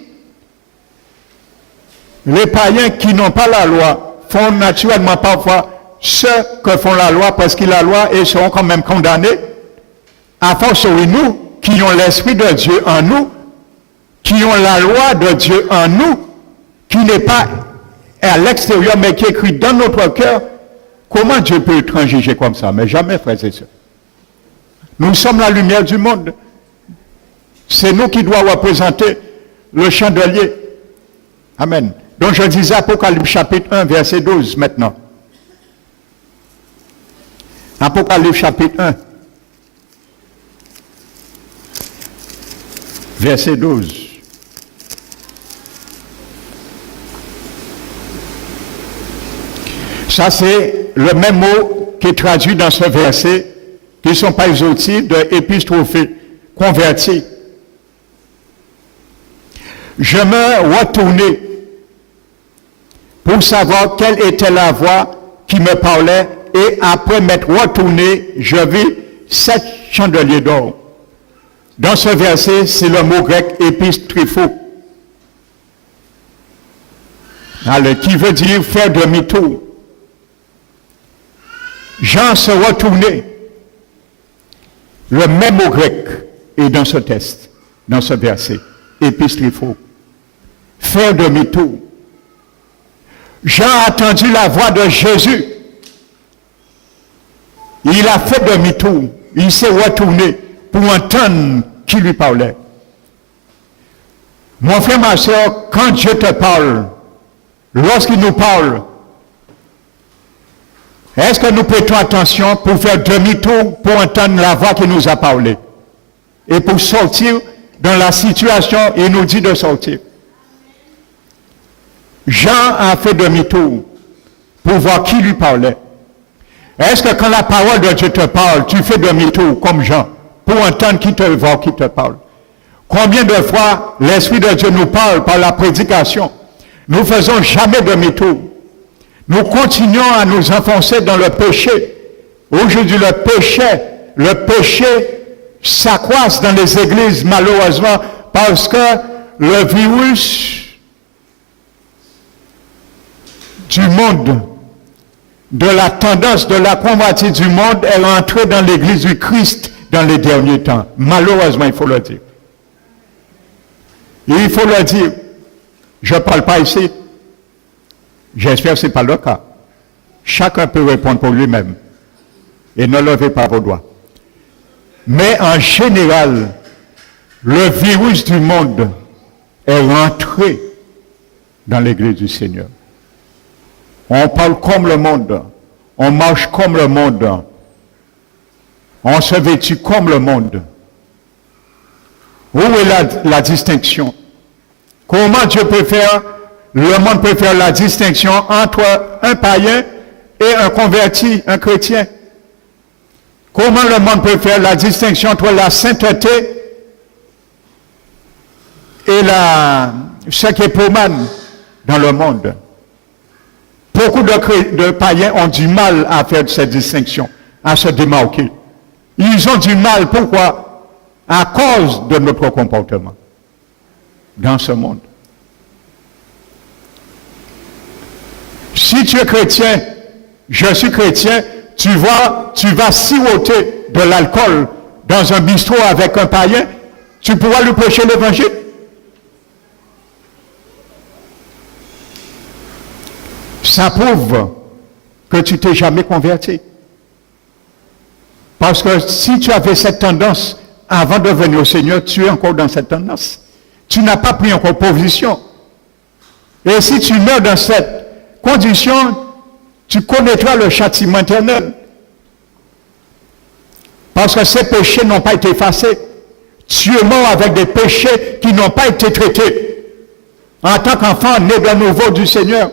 les païens qui n'ont pas la loi font naturellement parfois ce que font la loi parce qu'ils la loi et seront quand même condamnés, à force oui, nous, qui ont l'Esprit de Dieu en nous, qui ont la loi de Dieu en nous, qui n'est pas à l'extérieur, mais qui est écrit dans notre cœur, comment Dieu peut transiger comme ça? Mais jamais, frères et sœurs. Nous sommes la lumière du monde. C'est nous qui devons représenter le chandelier. Amen. Donc je disais Apocalypse chapitre 1, verset 12 maintenant. Apocalypse chapitre 1, verset 12. Ça, c'est le même mot qui est traduit dans ce verset, qui ne sont pas exotifs, de épistrophé, converti. Je me retournai pour savoir quelle était la voix qui me parlait, et après m'être retourné, je vis 7 chandeliers d'or. Dans ce verset, c'est le mot grec épistrypho, qui veut dire faire demi-tour. Jean se retournait. Le même mot grec est dans ce texte, dans ce verset, épistrypho. Faire demi-tour. Jean a entendu la voix de Jésus. Il a fait demi-tour. Il s'est retourné pour entendre qui lui parlait. Mon frère, ma soeur, quand Dieu te parle, lorsqu'il nous parle, est-ce que nous prêtons attention pour faire demi-tour, pour entendre la voix qui nous a parlé? Et pour sortir dans la situation, il nous dit de sortir. Jean a fait demi-tour pour voir qui lui parlait. Est-ce que quand la parole de Dieu te parle, tu fais demi-tour comme Jean pour entendre qui te voit, qui te parle? Combien de fois l'Esprit de Dieu nous parle par la prédication? Nous ne faisons jamais demi-tour. Nous continuons à nous enfoncer dans le péché. Aujourd'hui, le péché s'accroisse dans les églises, malheureusement, parce que le virus du monde, de la tendance de la convoitise du monde, est rentrée dans l'église du Christ dans les derniers temps. Malheureusement, il faut le dire. Et il faut le dire. Je ne parle pas ici. J'espère que ce n'est pas le cas. Chacun peut répondre pour lui-même. Et ne levez pas vos doigts. Mais en général, le virus du monde est rentré dans l'église du Seigneur. On parle comme le monde. On marche comme le monde. On se vêtit comme le monde. Où est la distinction? Comment Dieu peut faire, le monde peut faire la distinction entre un païen et un converti, un chrétien? Comment le monde peut faire la distinction entre la sainteté et ce qui est profane dans le monde? Beaucoup de païens ont du mal à faire cette distinction, à se démarquer. Ils ont du mal, pourquoi? À cause de notre comportement dans ce monde. Si tu es chrétien, je suis chrétien, tu vas siroter de l'alcool dans un bistrot avec un païen, tu pourras lui prêcher l'évangile? Ça prouve que tu t'es jamais converti. Parce que si tu avais cette tendance avant de venir au Seigneur, tu es encore dans cette tendance. Tu n'as pas pris encore position. Et si tu meurs dans cette condition, tu connaîtras le châtiment éternel. Parce que ces péchés n'ont pas été effacés. Tu es mort avec des péchés qui n'ont pas été traités. En tant qu'enfant né de nouveau du Seigneur.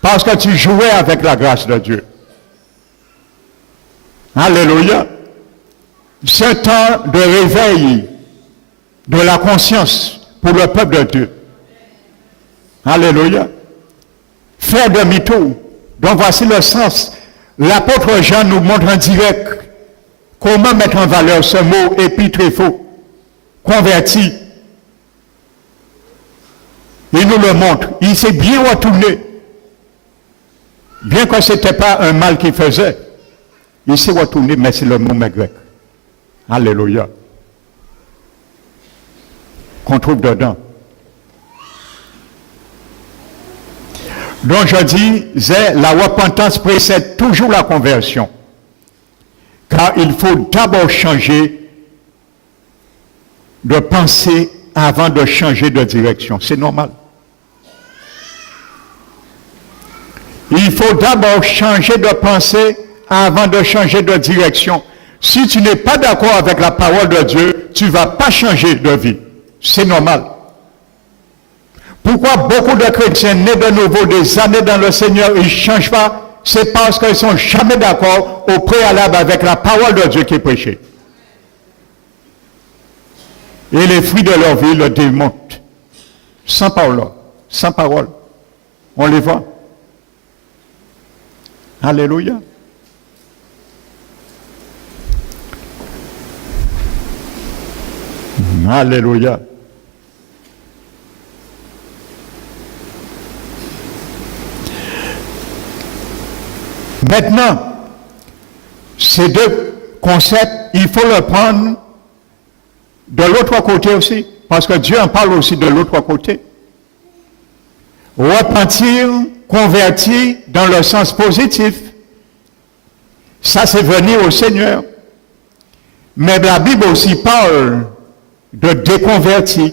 Parce que tu jouais avec la grâce de Dieu. Alléluia. C'est un temps de réveil de la conscience pour le peuple de Dieu. Alléluia. Faire demi-tour. Donc voici le sens. L'apôtre Jean nous montre en direct comment mettre en valeur ce mot épitrypho, converti. Il nous le montre. Il s'est bien retourné. Bien que ce n'était pas un mal qu'il faisait. Il s'est retourné, mais c'est le mot grec. Alléluia. Qu'on trouve dedans. Donc je disais, la repentance précède toujours la conversion. Car il faut d'abord changer de pensée avant de changer de direction. C'est normal. Il faut d'abord changer de pensée avant de changer de direction. Si tu n'es pas d'accord avec la parole de Dieu, tu ne vas pas changer de vie. C'est normal. Pourquoi beaucoup de chrétiens nés de nouveau des années dans le Seigneur, ils ne changent pas? C'est parce qu'ils ne sont jamais d'accord au préalable avec la parole de Dieu qui est prêchée. Et les fruits de leur vie le démontrent. Sans parole. Sans parole. On les voit. Alléluia. Alléluia. Maintenant, ces deux concepts, il faut le prendre de l'autre côté aussi, parce que Dieu en parle aussi de l'autre côté. Repentir, convertir dans le sens positif, ça c'est venir au Seigneur. Mais la Bible aussi parle de déconverti.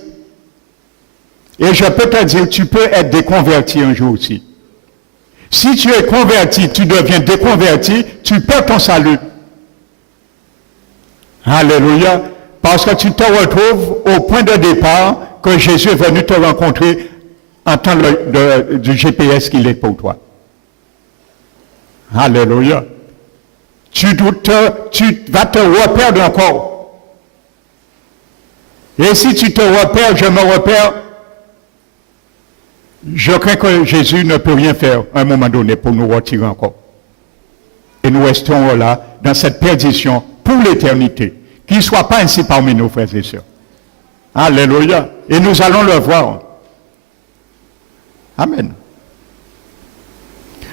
Et je peux te dire, tu peux être déconverti un jour aussi. Si tu es converti, tu deviens déconverti, tu perds ton salut. Alléluia. Parce que tu te retrouves au point de départ que Jésus est venu te rencontrer en temps du GPS qu'il est pour toi. Alléluia. Tu vas te reperdre encore. Et si tu te repères, je me repère, je crains que Jésus ne peut rien faire à un moment donné pour nous retirer encore. Et nous restons là, dans cette perdition, pour l'éternité. Qu'il ne soit pas ainsi parmi nos frères et sœurs. Alléluia. Et nous allons le voir. Amen.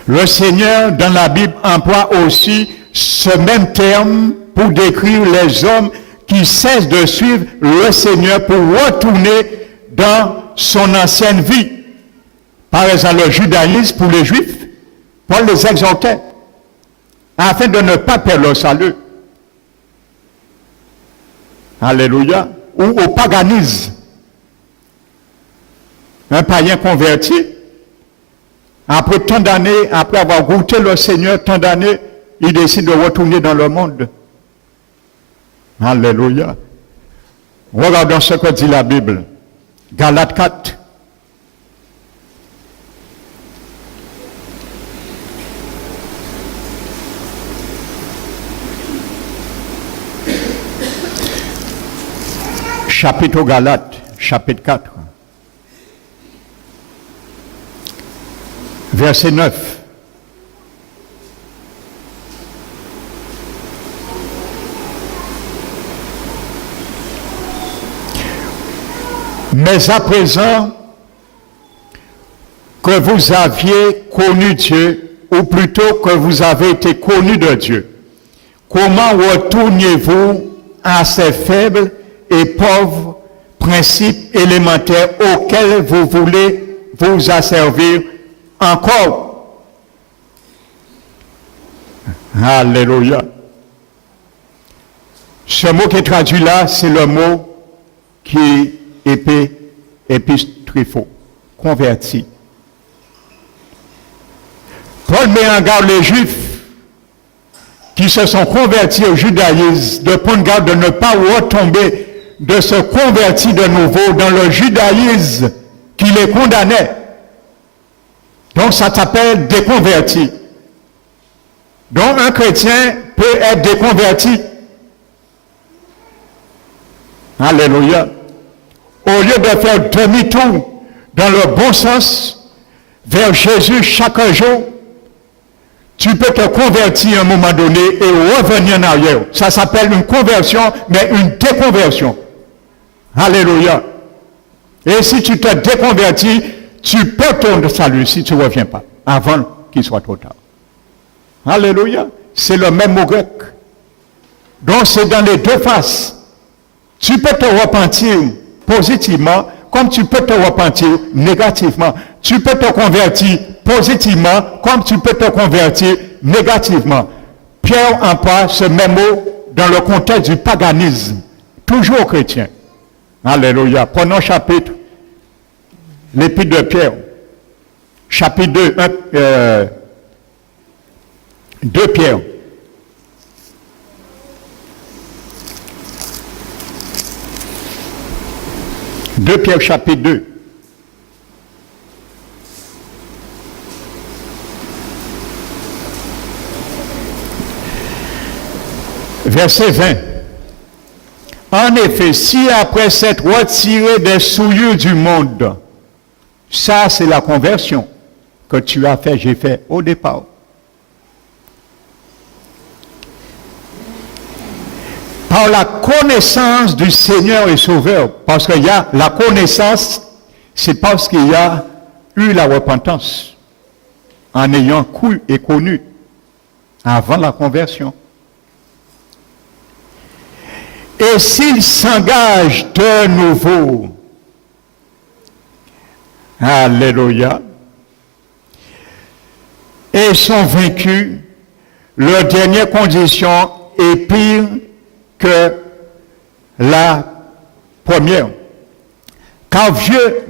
Le Seigneur, dans la Bible, emploie aussi ce même terme pour décrire les hommes qui cessent de suivre le Seigneur pour retourner dans son ancienne vie. Par exemple, le judaïsme pour les Juifs, Paul les exhortait afin de ne pas perdre leur salut. Alléluia. Ou au paganisme. Un païen converti, après tant d'années, après avoir goûté le Seigneur tant d'années, il décide de retourner dans le monde. Alléluia. Regardons ce que dit la Bible. Galates 4. Chapitre aux Galates, chapitre 4. Verset 9. Mais à présent que vous aviez connu Dieu, ou plutôt que vous avez été connu de Dieu, comment retournez-vous à ces faibles et pauvres principes élémentaires auxquels vous voulez vous asservir encore? Alléluia. Ce mot qui est traduit là, c'est le mot qui est épistrifo, converti. Paul met en garde les Juifs qui se sont convertis au judaïsme de prendre garde de ne pas retomber, de se convertir de nouveau dans le judaïsme qui les condamnait. Donc ça s'appelle déconverti. Donc un chrétien peut être déconverti. Alléluia. Au lieu de faire demi-tour dans le bon sens vers Jésus chaque jour, tu peux te convertir à un moment donné et revenir en arrière. Ça s'appelle une conversion, mais une déconversion. Alléluia. Et si tu te déconvertis, tu peux ton salut si tu ne reviens pas, avant qu'il soit trop tard. Alléluia. C'est le même mot grec. Donc c'est dans les deux faces. Tu peux te repentir positivement, comme tu peux te repentir négativement. Tu peux te convertir positivement, comme tu peux te convertir négativement. Pierre emploie ce même mot dans le contexte du paganisme, toujours chrétien. Alléluia. Prenons l'épître de Pierre, chapitre 2, 2 Pierre. Deux Pierre chapitre 2. Verset 20. En effet, si après s'être retiré des souillures du monde, ça c'est la conversion que tu as fait, j'ai fait au départ. Par la connaissance du Seigneur et Sauveur, parce qu'il y a la connaissance, c'est parce qu'il y a eu la repentance, en ayant cru et connu avant la conversion. Et s'ils s'engagent de nouveau, alléluia, et sont vaincus, leur dernière condition est pire que la première. Car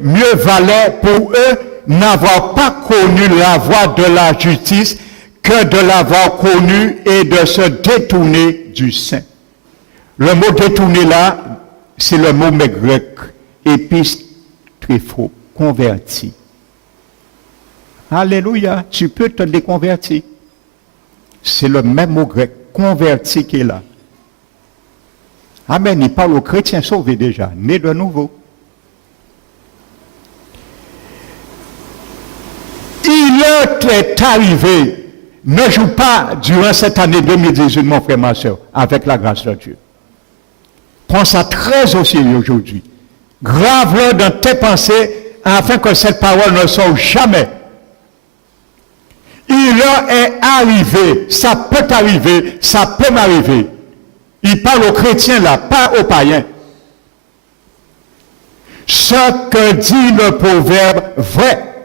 mieux valait pour eux n'avoir pas connu la voie de la justice que de l'avoir connue et de se détourner du saint. Le mot détourner là, c'est le mot grec, épistréphos, converti. Alléluia, tu peux te déconvertir. C'est le même mot grec, converti qui est là. Amen, il parle aux chrétiens sauvés déjà, nés de nouveau. Il est arrivé, ne joue pas durant cette année 2018, mon frère, ma soeur, avec la grâce de Dieu. Prends ça très au sérieux aujourd'hui. Grave-le dans tes pensées afin que cette parole ne sorte jamais. Il leur est arrivé, ça peut arriver, ça peut m'arriver. Il parle aux chrétiens là, pas aux païens. Ce que dit le proverbe vrai.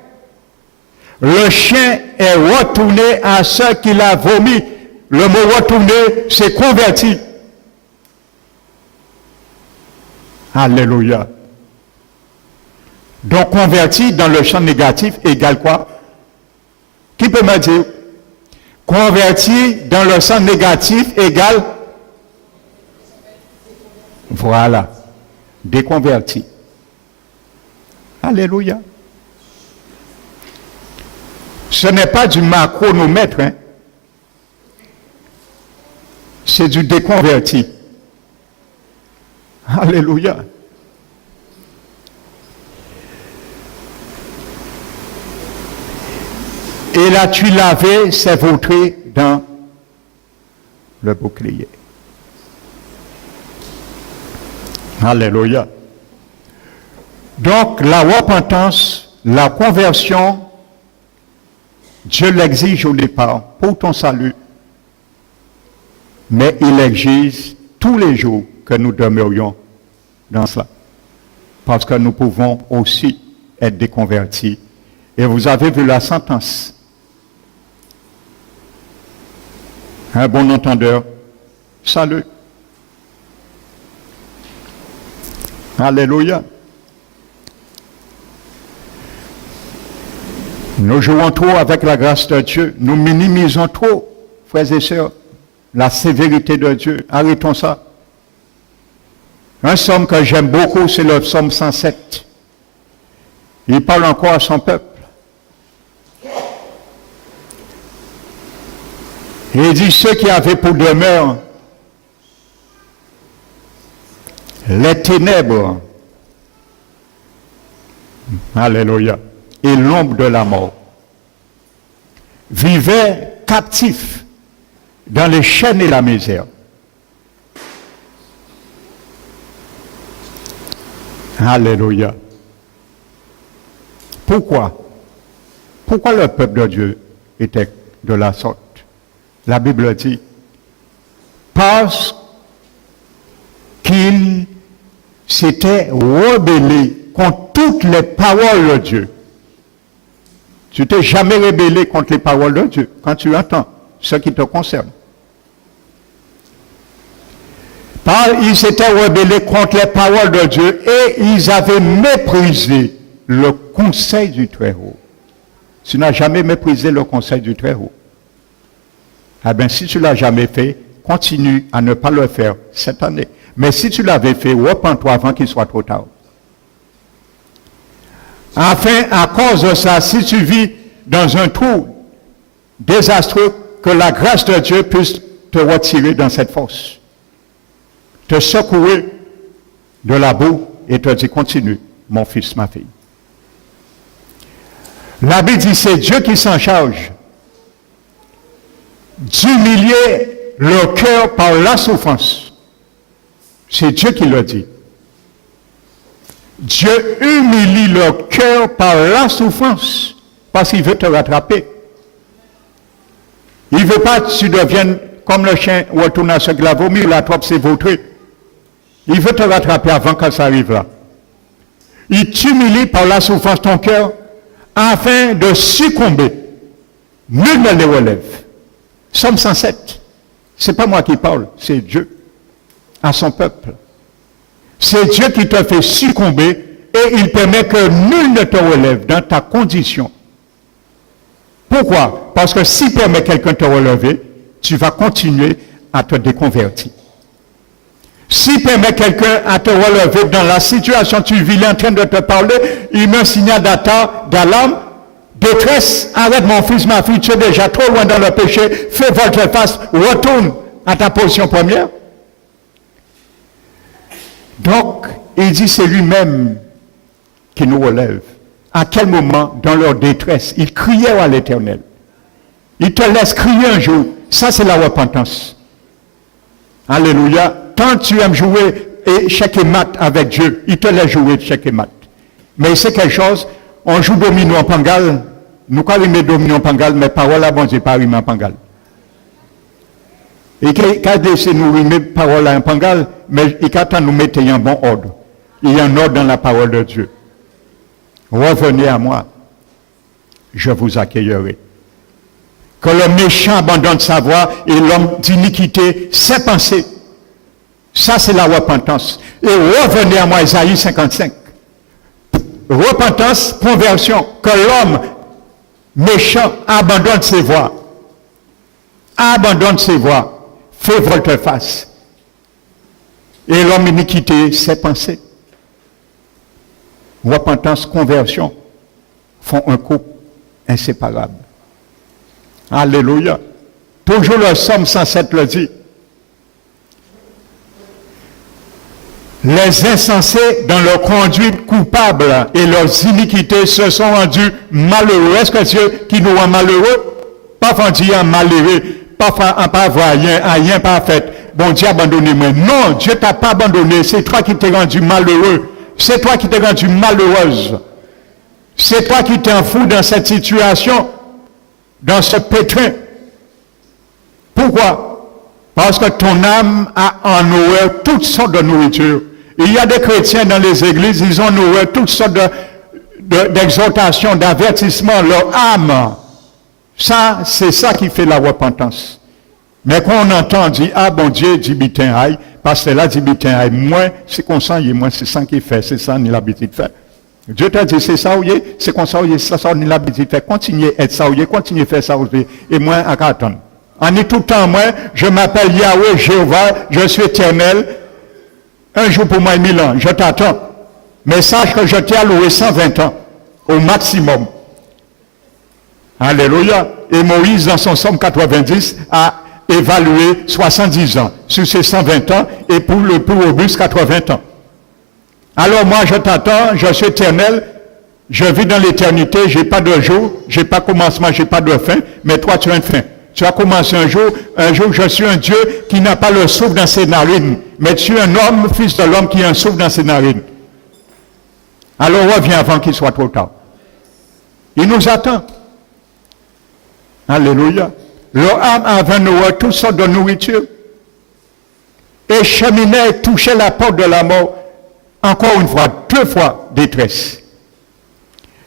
Le chien est retourné à ce qu'il a vomi. Le mot retourner, c'est converti. Alléluia. Donc converti dans le champ négatif égale quoi? Qui peut me dire? Converti dans le champ négatif égale? Voilà. Déconverti. Alléluia. Ce n'est pas du macronomètre, hein? C'est du déconverti. Alléluia. Et la tuile lavée s'est vautrée dans le bouclier. Alléluia. Donc, la repentance, la conversion, Dieu l'exige au départ pour ton salut, mais il exige tous les jours que nous demeurions dans cela. Parce que nous pouvons aussi être déconvertis. Et vous avez vu la sentence. Un bon entendeur, salut. Alléluia. Nous jouons trop avec la grâce de Dieu. Nous minimisons trop, frères et sœurs, la sévérité de Dieu. Arrêtons ça. Un psaume que j'aime beaucoup, c'est le psaume 107. Il parle encore à son peuple. Et il dit, ceux qui avaient pour demeure les ténèbres, alléluia, et l'ombre de la mort, vivaient captifs dans les chaînes et la misère. Alléluia. Pourquoi? Pourquoi le peuple de Dieu était de la sorte? La Bible dit, parce qu'il s'était rebellé contre toutes les paroles de Dieu. Tu t'es jamais rebellé contre les paroles de Dieu quand tu entends ce qui te concerne. Ils s'étaient rebellés contre les paroles de Dieu et ils avaient méprisé le conseil du Très-Haut. Tu n'as jamais méprisé le conseil du Très-Haut. Eh bien, si tu ne l'as jamais fait, continue à ne pas le faire cette année. Mais si tu l'avais fait, repens-toi avant qu'il soit trop tard. Enfin, à cause de ça, si tu vis dans un trou désastreux, que la grâce de Dieu puisse te retirer dans cette fosse, te secouer de la boue et te dire, continue, mon fils, ma fille. La Bible dit, c'est Dieu qui s'en charge d'humilier le cœur par la souffrance. C'est Dieu qui le dit. Dieu humilie le cœur par la souffrance parce qu'il veut te rattraper. Il ne veut pas que tu deviennes comme le chien retourne à ce qu'il a vomi, la trompe s'est vautrée. Il veut te rattraper avant que ça arrive là. Il t'humilie par la souffrance ton cœur afin de succomber. Nul ne les relève. Somme 107. Ce n'est pas moi qui parle, c'est Dieu à son peuple. C'est Dieu qui te fait succomber et il permet que nul ne te relève dans ta condition. Pourquoi? Parce que s'il permet quelqu'un de te relever, tu vas continuer à te déconvertir. S'il permet quelqu'un à te relever dans la situation tu vis, il est en train de te parler, il met un signal d'alarme, détresse, arrête mon fils, ma fille, tu es déjà trop loin dans le péché, fais volte-face, retourne à ta position première. Donc, il dit c'est lui-même qui nous relève. À quel moment, dans leur détresse, ils criaient à l'Éternel. Il te laisse crier un jour. Ça, c'est la repentance. Alléluia. Tant tu aimes jouer échec et mat avec Dieu, il te laisse jouer échec et mat. Mais c'est quelque chose, on joue domino en pangal, nous quand on met domino en pangal, mais parole à bon Dieu, pas en pangal. Et quand nous rimer parole en pangal, mais quand nous mettons en bon ordre. Il y a un ordre dans la parole de Dieu. Revenez à moi, je vous accueillerai. Que le méchant abandonne sa voie et l'homme d'iniquité ses pensées. Ça, c'est la repentance. Et revenez à moi, Isaïe 55. Repentance, conversion. Que l'homme méchant abandonne ses voies. Abandonne ses voies. Fait volte-face. Et l'homme iniquité ses pensées. Repentance, conversion font un couple inséparable. Alléluia. Toujours le Somme 107 le dit. Les insensés dans leur conduite coupable et leurs iniquités se sont rendus malheureux. Est-ce que Dieu qui nous rend malheureux? Pas en dire malheureux, pas avoir rien pas fait. Bon Dieu abandonné-moi. Non, Dieu t'a pas abandonné. C'est toi qui t'es rendu malheureux. C'est toi qui t'es rendu malheureuse. C'est toi qui t'es fou dans cette situation, dans ce pétrin. Pourquoi? Parce que ton âme a en horreur toutes sortes de nourriture. Il y a des chrétiens dans les églises, ils ont en horreur toutes sortes d'exhortations, d'avertissements, leur âme. Ça, c'est ça qui fait la repentance. Mais quand on entend dire, ah bon Dieu, dit bitin aïe, parce que là, dit bitin aïe, moi, c'est comme ça, moi, c'est ça qu'il fait, c'est ça, ni l'habitude de faire. Dieu t'a dit, c'est ça, c'est comme ça, c'est ça, ni l'habitude de faire. Continuez à être ça, continuez à faire ça, et moi, à attendre. En est tout le temps, moi, je m'appelle Yahweh, Jéhovah, je suis éternel. Un jour pour moi et 1000 ans, je t'attends. Mais sache que je t'ai alloué 120 ans, au maximum. Alléluia. Et Moïse, dans son Somme 90, a évalué 70 ans sur ces 120 ans, et pour le plus robuste, 80 ans. Alors moi, je t'attends, je suis éternel, je vis dans l'éternité, je n'ai pas de jour, je n'ai pas commencement, je n'ai pas de fin, mais toi, tu as une fin. Tu as commencé un jour, je suis un Dieu qui n'a pas le souffle dans ses narines, mais tu es un homme, fils de l'homme, qui a un souffle dans ses narines. Alors reviens avant qu'il soit trop tard. Il nous attend. Alléluia. Leur âme avait Noé toutes sortes de nourriture. Et cheminait, touchait la porte de la mort. Encore une fois, 2 fois détresse.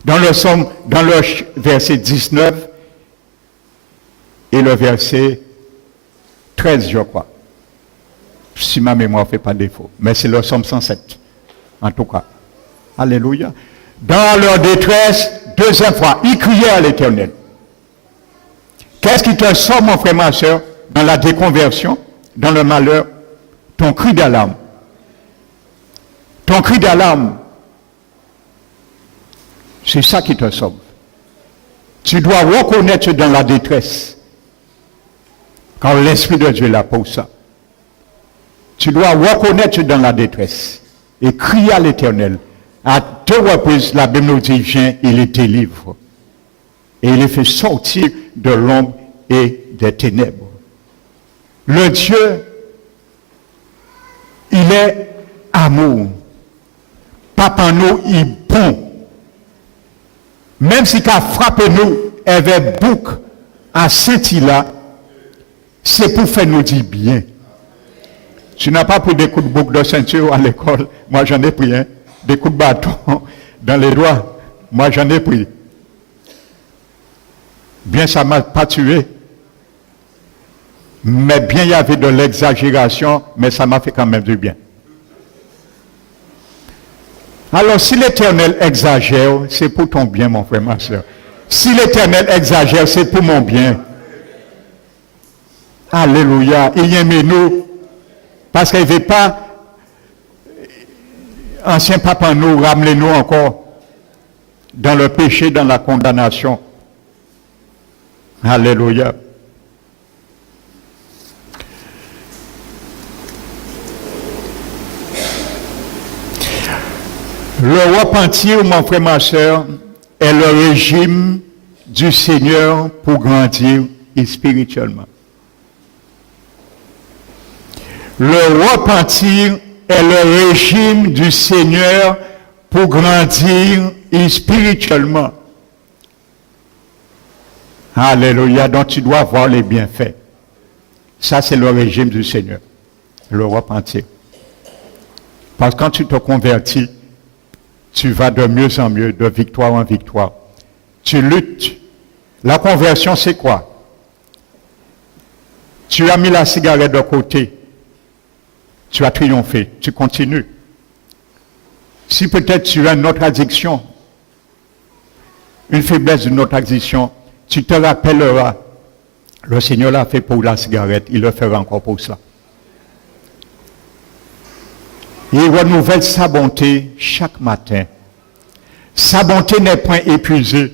Dans le verset 19 et le verset 13, je crois. Si ma mémoire ne fait pas défaut. Mais c'est le Somme 107. En tout cas. Alléluia. Dans leur détresse, 2e fois, ils criaient à l'Éternel. Qu'est-ce qui te sort, mon frère, ma soeur, dans la déconversion, dans le malheur? Ton cri d'alarme. Ton cri d'alarme. C'est ça qui te sauve. Tu dois reconnaître dans la détresse. Quand l'Esprit de Dieu est là pour ça. Tu dois reconnaître dans la détresse. Et crier à l'Éternel. À 2 reprises, la Bible nous dit, viens, il les délivre. Et il les fait sortir de l'ombre et des ténèbres. Le Dieu, il est amour. Papa nous, il est bon. Même si il a frappé nous avec bouc à Saint-Hilaire, c'est pour faire nous dire bien. Tu n'as pas pris des coups de bouc de ceinture à l'école. Moi, j'en ai pris, hein. Des coups de bâton dans les doigts. Moi, j'en ai pris. Bien, ça ne m'a pas tué. Mais bien, il y avait de l'exagération, mais ça m'a fait quand même du bien. Alors, si l'Éternel exagère, c'est pour ton bien, mon frère, ma soeur. Si l'Éternel exagère, c'est pour mon bien. Alléluia. Il aime nous. Parce qu'il ne veut pas, ancien papa nous, ramener nous encore dans le péché, dans la condamnation. Alléluia. Le repentir, mon frère, ma soeur, est le régime du Seigneur pour grandir spirituellement. Le repentir est le régime du Seigneur pour grandir spirituellement. Alléluia. Donc tu dois voir les bienfaits. Ça, c'est le régime du Seigneur. Le repentir. Parce que quand tu te convertis, tu vas de mieux en mieux, de victoire en victoire. Tu luttes. La conversion, c'est quoi? Tu as mis la cigarette de côté. Tu as triomphé. Tu continues. Si peut-être tu as une autre addiction, une faiblesse d'une autre addiction, tu te rappelleras. Le Seigneur l'a fait pour la cigarette. Il le fera encore pour ça. Il renouvelle sa bonté chaque matin. Sa bonté n'est point épuisée.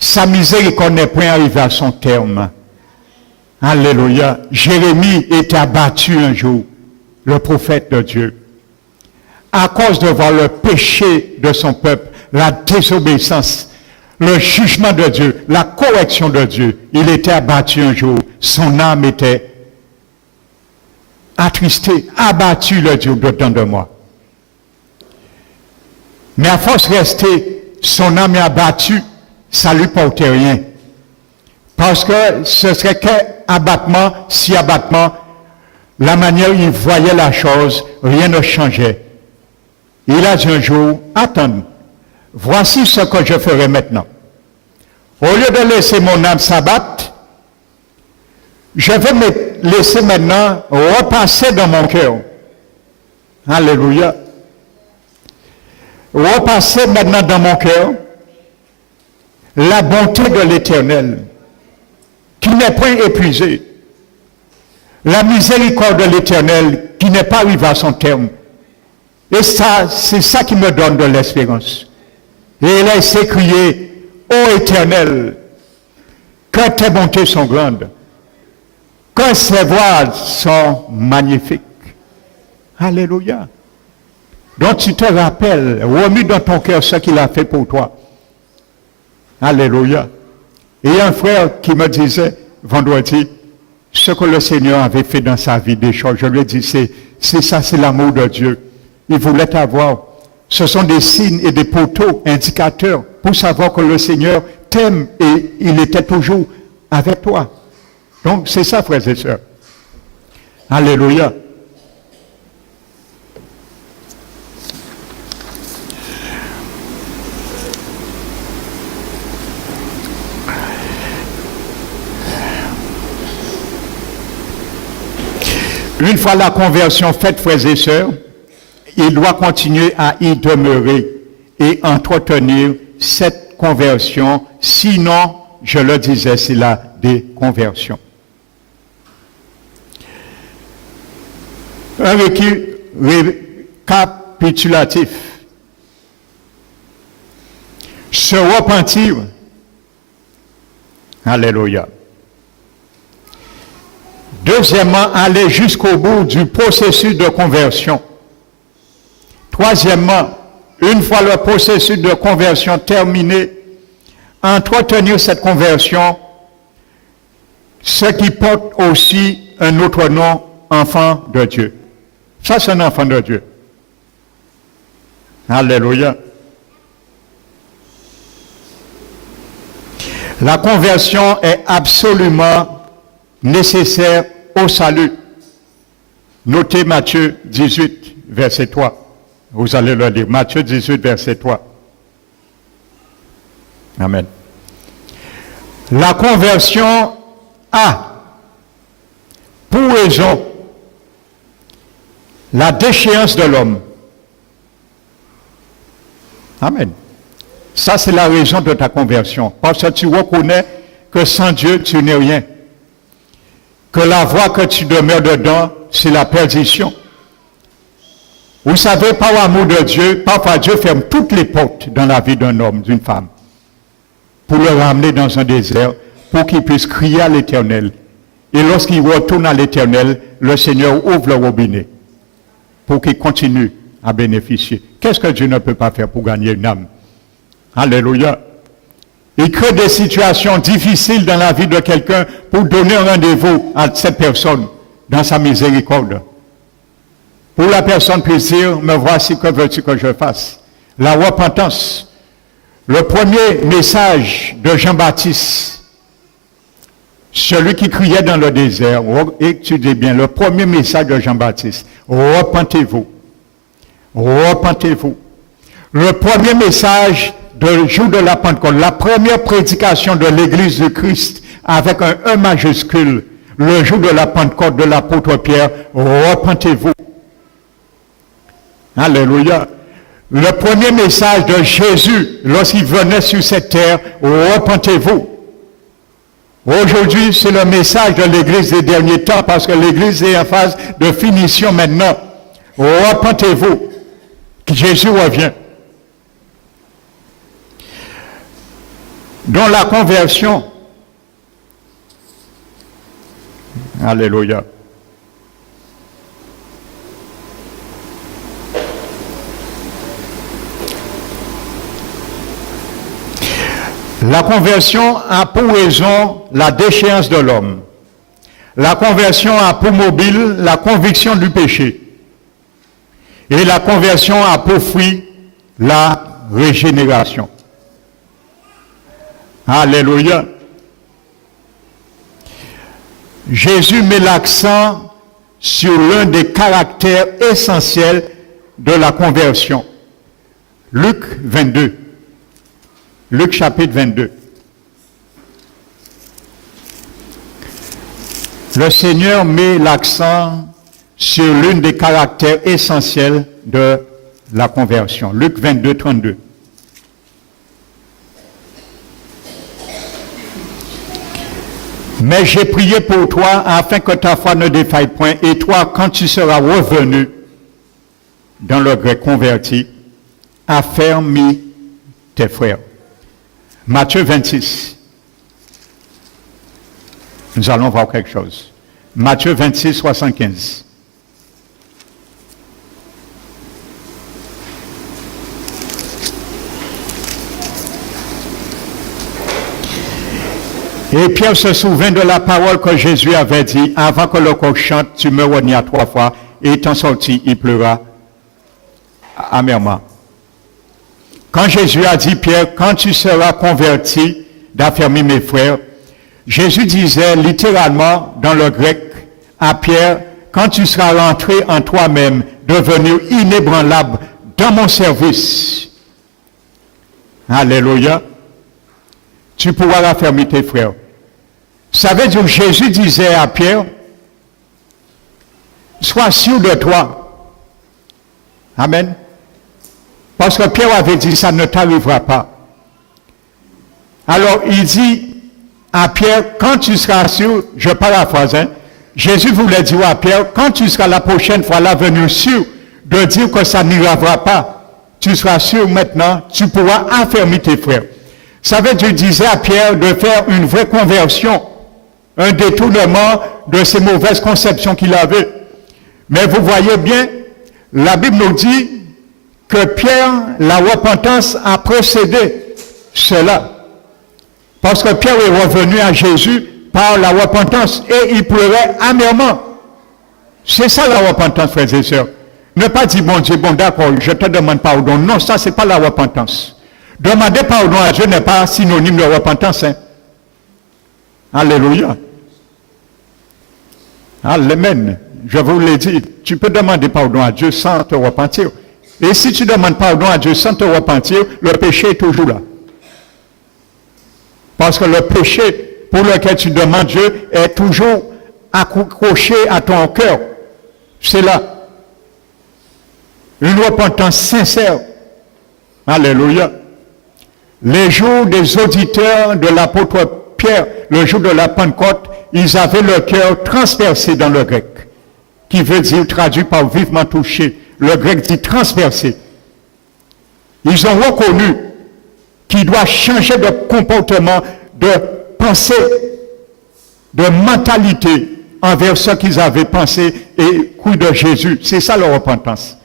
Sa miséricorde n'est point arrivée à son terme. Alléluia. Jérémie était abattu un jour, le prophète de Dieu, à cause de voir le péché de son peuple, la désobéissance, le jugement de Dieu, la correction de Dieu. Il était abattu un jour. Son âme était attristé, abattu, le Dieu dedans de moi. Mais à force de rester, son âme est abattue, ça ne lui portait rien. Parce que ce serait qu'un abattement, si abattement, la manière où il voyait la chose, rien ne changeait. Il a dit un jour, attends, voici ce que je ferai maintenant. Au lieu de laisser mon âme s'abattre, je vais me laisser maintenant repasser dans mon cœur. Alléluia. Repasser maintenant dans mon cœur la bonté de l'Éternel, qui n'est point épuisée. La miséricorde de l'Éternel, qui n'est pas arrivée à son terme. Et ça, c'est ça qui me donne de l'espérance. Et il a s'écrié, ô Éternel, que tes bontés sont grandes, que ses voies sont magnifiques. Alléluia. Donc tu te rappelles, remue dans ton cœur ce qu'il a fait pour toi. Alléluia. Et il y a un frère qui me disait vendredi, ce que le Seigneur avait fait dans sa vie, des choses, je lui ai dit, c'est ça, c'est l'amour de Dieu. Il voulait t'avoir. Ce sont des signes et des poteaux, indicateurs, pour savoir que le Seigneur t'aime et il était toujours avec toi. Donc, c'est ça, frères et sœurs. Alléluia. Une fois la conversion faite, frères et sœurs, il doit continuer à y demeurer et entretenir cette conversion, sinon je le disais, c'est la déconversion. Un récapitulatif. Se repentir. Alléluia. Deuxièmement, aller jusqu'au bout du processus de conversion. Troisièmement, une fois le processus de conversion terminé, entretenir cette conversion, ce qui porte aussi un autre nom, enfant de Dieu. Ça, c'est un enfant de Dieu. Alléluia. La conversion est absolument nécessaire au salut. Notez Matthieu 18, verset 3. Vous allez le lire. Matthieu 18, verset 3. Amen. La conversion a pour raison la déchéance de l'homme. Amen. Ça, c'est la raison de ta conversion. Parce que tu reconnais que sans Dieu, tu n'es rien. Que la voie que tu demeures dedans, c'est la perdition. Vous savez, par l'amour de Dieu, parfois Dieu ferme toutes les portes dans la vie d'un homme, d'une femme, pour le ramener dans un désert, pour qu'il puisse crier à l'Éternel. Et lorsqu'il retourne à l'Éternel, le Seigneur ouvre le robinet pour qu'il continue à bénéficier. Qu'est-ce que Dieu ne peut pas faire pour gagner une âme? Alléluia. Il crée des situations difficiles dans la vie de quelqu'un pour donner un rendez-vous à cette personne dans sa miséricorde. Pour la personne puisse dire, me voici, que veux-tu que je fasse? La repentance. Le premier message de Jean-Baptiste, celui qui criait dans le désert, étudiez bien, le premier message de Jean-Baptiste, repentez-vous. Repentez-vous. Le premier message du jour de la Pentecôte, la première prédication de l'Église du Christ, avec un E majuscule, le jour de la Pentecôte de l'apôtre Pierre, repentez-vous. Alléluia. Le premier message de Jésus, lorsqu'il venait sur cette terre, repentez-vous. Aujourd'hui, c'est le message de l'Église des derniers temps, parce que l'Église est en phase de finition maintenant. Repentez-vous, que Jésus revient. Dans la conversion, alléluia. La conversion a pour raison la déchéance de l'homme. La conversion a pour mobile la conviction du péché. Et la conversion a pour fruit la régénération. Alléluia. Jésus met l'accent sur l'un des caractères essentiels de la conversion. Luc 22. Luc chapitre 22. Le Seigneur met l'accent sur l'un des caractères essentiels de la conversion. Luc 22, 32. Mais j'ai prié pour toi afin que ta foi ne défaille point. Et toi, quand tu seras revenu, dans le grec converti, affermis tes frères. Matthieu 26. Nous allons voir quelque chose. Matthieu 26, 75. Et Pierre se souvint de la parole que Jésus avait dit, avant que le coq chante, tu me renias 3 fois, et étant sorti, il pleura amèrement. Quand Jésus a dit, Pierre, quand tu seras converti, d'affermir mes frères, Jésus disait littéralement dans le grec à Pierre, quand tu seras rentré en toi-même, devenir inébranlable dans mon service, alléluia, tu pourras raffermir tes frères. Ça veut dire que Jésus disait à Pierre, sois sûr de toi. Amen. Parce que Pierre avait dit, ça ne t'arrivera pas. Alors il dit, à Pierre, quand tu seras sûr, je paraphrase, hein, Jésus voulait dire à Pierre, quand tu seras la prochaine fois là venu sûr de dire que ça n'arrivera pas, tu seras sûr maintenant, tu pourras affermir tes frères. Ça veut dire, disait à Pierre de faire une vraie conversion, un détournement de ces mauvaises conceptions qu'il avait. Mais vous voyez bien, la Bible nous dit que Pierre, la repentance a précédé cela. Parce que Pierre est revenu à Jésus par la repentance et il pleurait amèrement. C'est ça la repentance, frères et sœurs. Ne pas dire, bon Dieu, bon d'accord, je te demande pardon. Non, ça, c'est pas la repentance. Demander pardon à Dieu n'est pas synonyme de repentance. Hein. Alléluia. Amen. Je vous l'ai dit, tu peux demander pardon à Dieu sans te repentir. Et si tu demandes pardon à Dieu sans te repentir, le péché est toujours là. Parce que le péché pour lequel tu demandes Dieu est toujours accroché à ton cœur. C'est là. Une repentance sincère. Alléluia. Les jours des auditeurs de l'apôtre Pierre, le jour de la Pentecôte, ils avaient le cœur transpercé dans le grec, qui veut dire, traduit par vivement touché. Le grec dit transpercé. Ils ont reconnu qu'il doit changer de comportement, de pensée, de mentalité envers ce qu'ils avaient pensé et cru de Jésus. C'est ça leur repentance.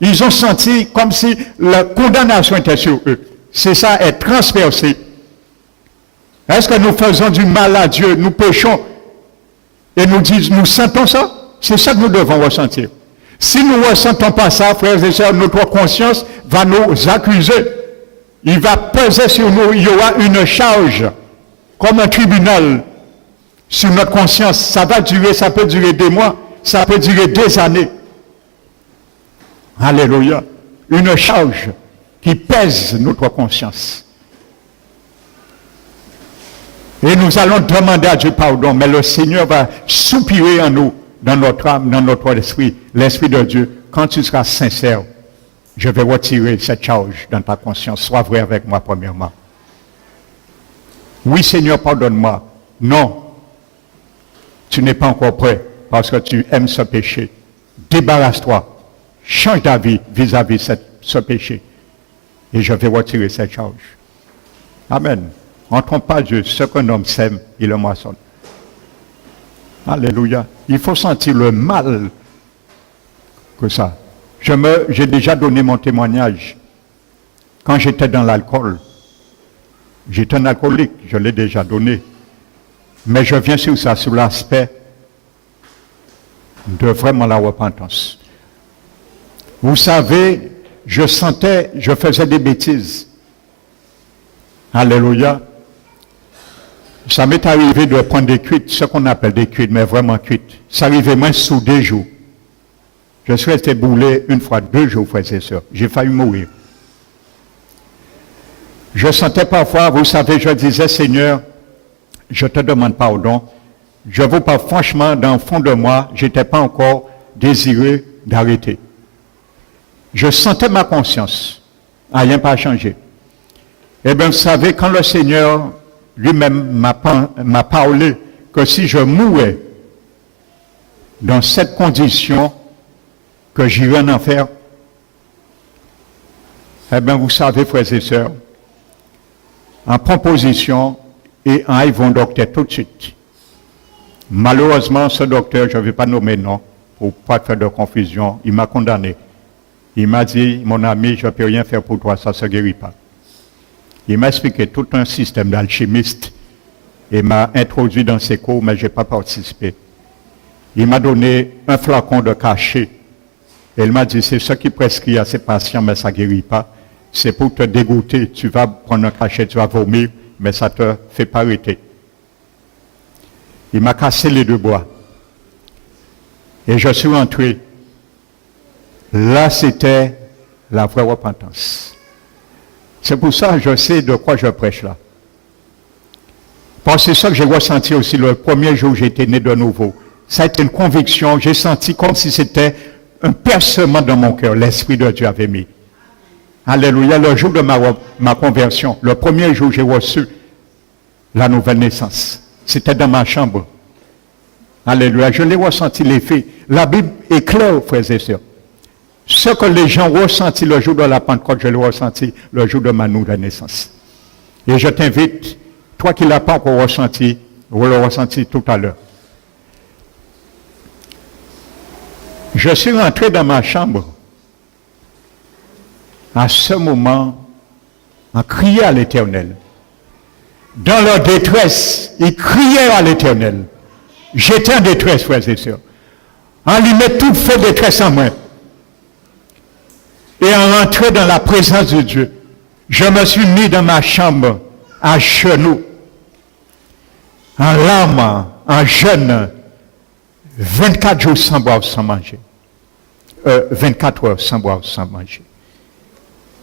Ils ont senti comme si la condamnation était sur eux. C'est ça, être transpercé. Est-ce que nous faisons du mal à Dieu, nous péchons et nous sentons ça? C'est ça que nous devons ressentir. Si nous ne ressentons pas ça, frères et sœurs, notre conscience va nous accuser. Il va peser sur nous, il y aura une charge, comme un tribunal, sur notre conscience. Ça va durer, ça peut durer des mois, ça peut durer des années. Alléluia. Une charge qui pèse notre conscience. Et nous allons demander à Dieu pardon, mais le Seigneur va soupirer en nous, dans notre âme, dans notre esprit, l'Esprit de Dieu. Quand tu seras sincère, je vais retirer cette charge dans ta conscience. Sois vrai avec moi premièrement. Oui, Seigneur, pardonne-moi. Non, tu n'es pas encore prêt parce que tu aimes ce péché. Débarrasse-toi. Change d'avis vis-à-vis ce péché. Et je vais retirer cette charge. Amen. On ne trompe pas Dieu. Ce qu'un homme sème, il le moissonne. Alléluia. Il faut sentir le mal que ça. J'ai déjà donné mon témoignage. Quand j'étais dans l'alcool, j'étais un alcoolique, je l'ai déjà donné. Mais je viens sur ça, sur l'aspect de vraiment la repentance. Vous savez, je faisais des bêtises. Alléluia. Ça m'est arrivé de prendre des cuites, ce qu'on appelle des cuites, mais vraiment cuites. Ça arrivait même sous 2 jours. Je suis resté boulé 1 fois, 2 jours, frères et sœurs. J'ai failli mourir. Je sentais parfois, vous savez, je disais, Seigneur, je te demande pardon. Je vous parle franchement, dans le fond de moi, je n'étais pas encore désireux d'arrêter. Je sentais ma conscience. Rien pas changé. Eh bien, vous savez, quand le Seigneur lui-même m'a parlé que si je mourais dans cette condition, que j'irai en enfer, eh bien, vous savez, frères et sœurs, en proposition et en arrivant au docteur tout de suite. Malheureusement, ce docteur, je ne vais pas nommer nom, pour ne pas faire de confusion, il m'a condamné. Il m'a dit, mon ami, je ne peux rien faire pour toi, ça ne se guérit pas. Il m'a expliqué tout un système d'alchimiste et m'a introduit dans ses cours, mais je n'ai pas participé. Il m'a donné un flacon de cachet. Et il m'a dit, c'est ce qui prescrit à ces patients, mais ça ne guérit pas. C'est pour te dégoûter. Tu vas prendre un cachet, tu vas vomir, mais ça ne te fait pas arrêter. Il m'a cassé les 2 bras. Et je suis rentré. Là, c'était la vraie repentance. C'est pour ça que je sais de quoi je prêche là. Parce que c'est ça que j'ai ressenti aussi le premier jour où j'ai été né de nouveau. Ça a été une conviction, j'ai senti comme si c'était un percement dans mon cœur, l'Esprit de Dieu avait mis. Alléluia, le jour de ma conversion, le premier jour où j'ai reçu la nouvelle naissance. C'était dans ma chambre. Alléluia. Je l'ai ressenti l'effet. La Bible est claire, frères et sœurs. Ce que les gens ressentent le jour de la Pentecôte, je l'ai ressenti le jour de ma nouvelle naissance. Et je t'invite, toi qui ne l'as pas encore ressenti, vous le ressenti tout à l'heure. Je suis rentré dans ma chambre. À ce moment, en criant à l'Éternel. Dans leur détresse, ils criaient à l'Éternel. J'étais en détresse, frères et sœurs. On lui met toute feu détresse en moi. Et en rentrant dans la présence de Dieu, je me suis mis dans ma chambre, à genoux, en larmes, en jeûne, 24 jours sans boire, sans manger. 24 heures sans boire, sans manger.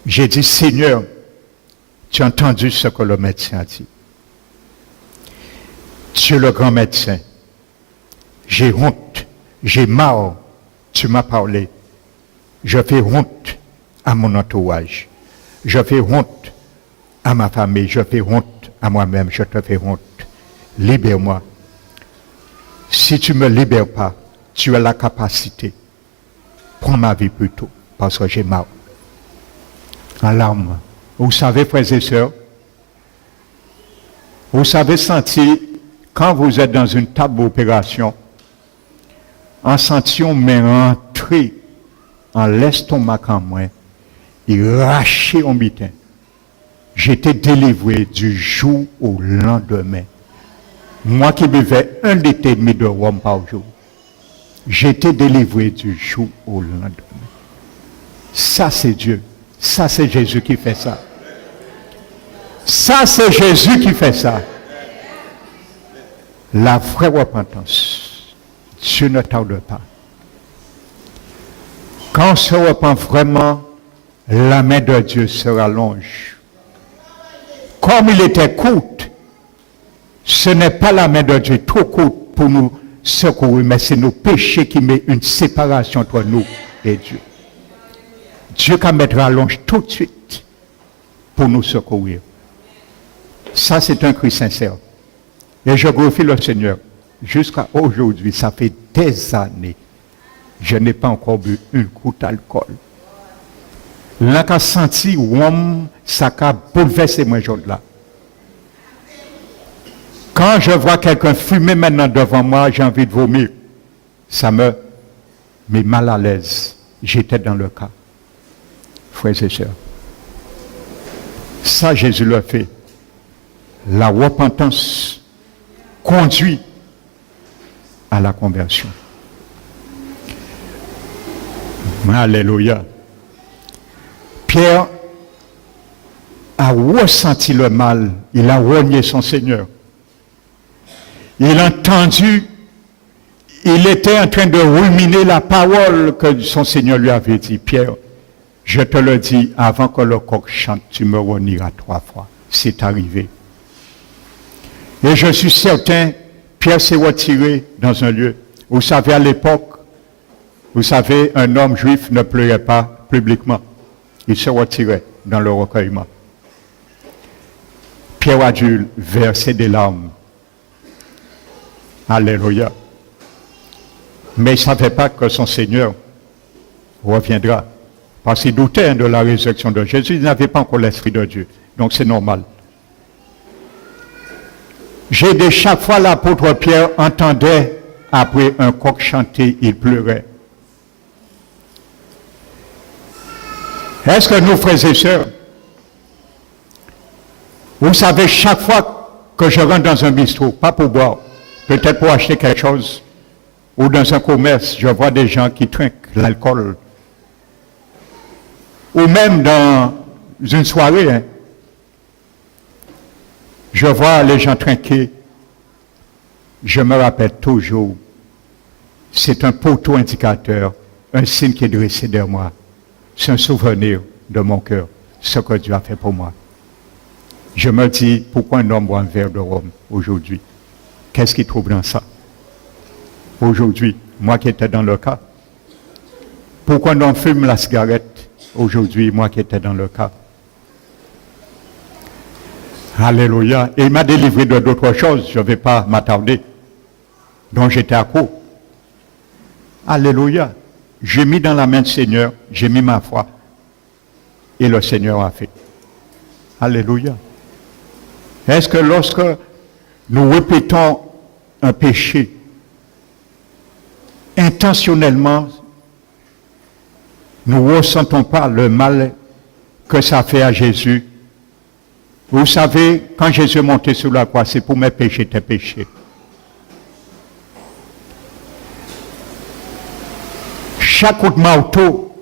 J'ai dit, Seigneur, tu as entendu ce que le médecin a dit. Tu es le grand médecin. J'ai honte, j'ai mal, tu m'as parlé. Je fais honte à mon entourage. Je fais honte à ma famille. Je fais honte à moi-même. Je te fais honte. Libère-moi. Si tu ne me libères pas, tu as la capacité. Prends ma vie plutôt, parce que j'ai mal. En larmes. Vous savez, frères et sœurs, vous savez sentir, quand vous êtes dans une table d'opération, en sentant mais rentrer en l'estomac en moi, et racher en mitin. J'étais délivré du jour au lendemain. Moi qui buvais 1,5 litre de rhum par jour, j'étais délivré du jour au lendemain. Ça c'est Dieu. Ça c'est Jésus qui fait ça. Ça c'est Jésus qui fait ça. La vraie repentance, Dieu ne tarde pas. Quand on se repent vraiment, la main de Dieu se rallonge. Comme il était courte, ce n'est pas la main de Dieu trop courte pour nous secourir, mais c'est nos péchés qui mettent une séparation entre nous et Dieu. Dieu qui mettre rallonge tout de suite pour nous secourir. Ça, c'est un cri sincère. Et je glorifie le Seigneur. Jusqu'à aujourd'hui, ça fait des années, je n'ai pas encore bu une goutte d'alcool. Là, quand senti, ça a bouleversé moi jour-là. Quand je vois quelqu'un fumer maintenant devant moi, j'ai envie de vomir. Ça me met mal à l'aise. J'étais dans le cas. Frères et sœurs. Ça, Jésus le fait. La repentance conduit à la conversion. Alléluia. Pierre a ressenti le mal, il a renié son Seigneur. Il a entendu, il était en train de ruminer la parole que son Seigneur lui avait dit. Pierre, je te le dis, avant que le coq chante, tu me renieras 3 fois. C'est arrivé. Et je suis certain, Pierre s'est retiré dans un lieu. Vous savez, à l'époque, vous savez, un homme juif ne pleurait pas publiquement. Il se retirait dans le recueillement. Pierre a dû verser des larmes. Alléluia. Mais il ne savait pas que son Seigneur reviendra. Parce qu'il doutait de la résurrection de Jésus. Il n'avait pas encore l'Esprit de Dieu. Donc c'est normal. J'ai dit chaque fois l'apôtre Pierre entendait après un coq chanter, il pleurait. Est-ce que nous, frères et sœurs, vous savez, chaque fois que je rentre dans un bistrot, pas pour boire, peut-être pour acheter quelque chose, ou dans un commerce, je vois des gens qui trinquent l'alcool. Ou même dans une soirée, je vois les gens trinquer. Je me rappelle toujours, c'est un poteau indicateur, un signe qui est dressé derrière moi. C'est un souvenir de mon cœur, ce que Dieu a fait pour moi. Je me dis, pourquoi un homme boit un verre de rhum aujourd'hui? Qu'est-ce qu'il trouve dans ça? Aujourd'hui, moi qui étais dans le cas. Pourquoi un homme fume la cigarette aujourd'hui, moi qui étais dans le cas? Alléluia. Et il m'a délivré de d'autres choses, je ne vais pas m'attarder, dont j'étais à court. Alléluia. J'ai mis dans la main du Seigneur, j'ai mis ma foi. Et le Seigneur a fait. Alléluia. Est-ce que lorsque nous répétons un péché, intentionnellement, nous ne ressentons pas le mal que ça fait à Jésus? Vous savez, quand Jésus est monté sur la croix, c'est pour mes péchés, tes péchés. Chaque coup de marteau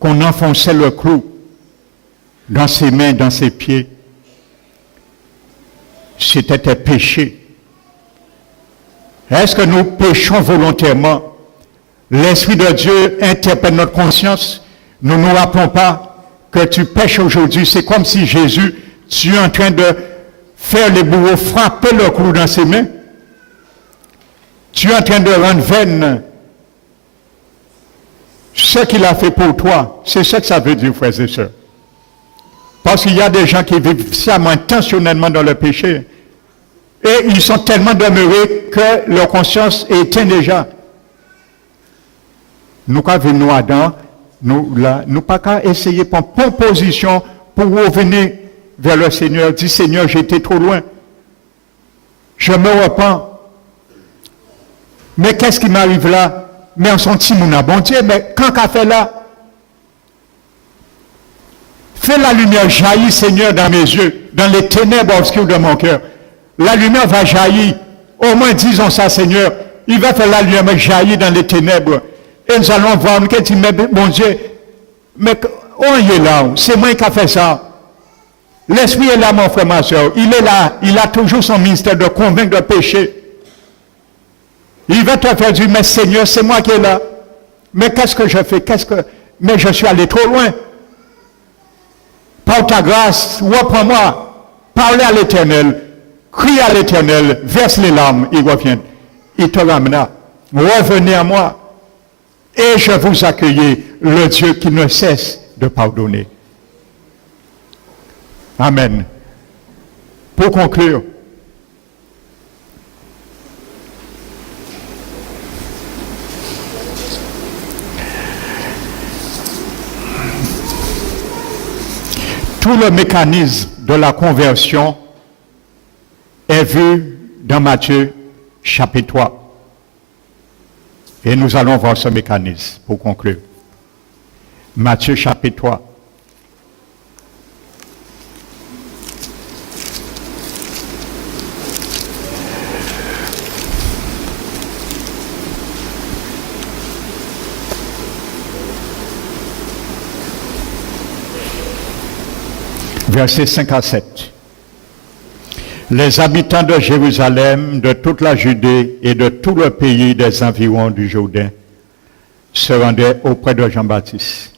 qu'on enfonçait le clou dans ses mains, dans ses pieds, c'était tes péchés. Est-ce que nous péchons volontairement? L'Esprit de Dieu interpelle notre conscience. Nous ne nous rappelons pas que tu pêches aujourd'hui. C'est comme si Jésus, tu es en train de faire les bourreaux, frapper le clou dans ses mains. Tu es en train de rendre vaine ce qu'il a fait pour toi. C'est ce que ça veut dire, frères et sœurs. Parce qu'il y a des gens qui vivent sciemment, intentionnellement dans le péché. Et ils sont tellement demeurés que leur conscience est éteinte déjà. Nous, quand venons Adam, nous pas qu'à essayer par proposition pour revenir vers le Seigneur. Dis, Seigneur, j'étais trop loin. Je me repens. Mais qu'est-ce qui m'arrive là? Mais en son petit mon bon Dieu, mais quand qu'a fait là? Fais la lumière jaillir, Seigneur, dans mes yeux, dans les ténèbres obscures de mon cœur. La lumière va jaillir. Au moins, disons ça, Seigneur. Il va faire la lumière jaillir dans les ténèbres. Et nous allons voir, nous dit, mais mon Dieu, mais on y est là, c'est moi qui a fait ça. L'Esprit est là, mon frère, ma soeur. Il est là, il a toujours son ministère de convaincre de péché. Il va te faire dire, mais Seigneur, c'est moi qui est là. Mais qu'est-ce que je fais? Mais je suis allé trop loin. Par ta grâce, reprends-moi. Parlez à l'Éternel. Crie à l'Éternel. Verse les larmes. Il revient. Il te ramena. Revenez à moi. Et je vous accueille, le Dieu qui ne cesse de pardonner. Amen. Pour conclure, tout le mécanisme de la conversion est vu dans Matthieu chapitre 3. Et nous allons voir ce mécanisme pour conclure. Matthieu chapitre 3. Versets 5 à 7. Les habitants de Jérusalem, de toute la Judée et de tout le pays des environs du Jourdain se rendaient auprès de Jean-Baptiste.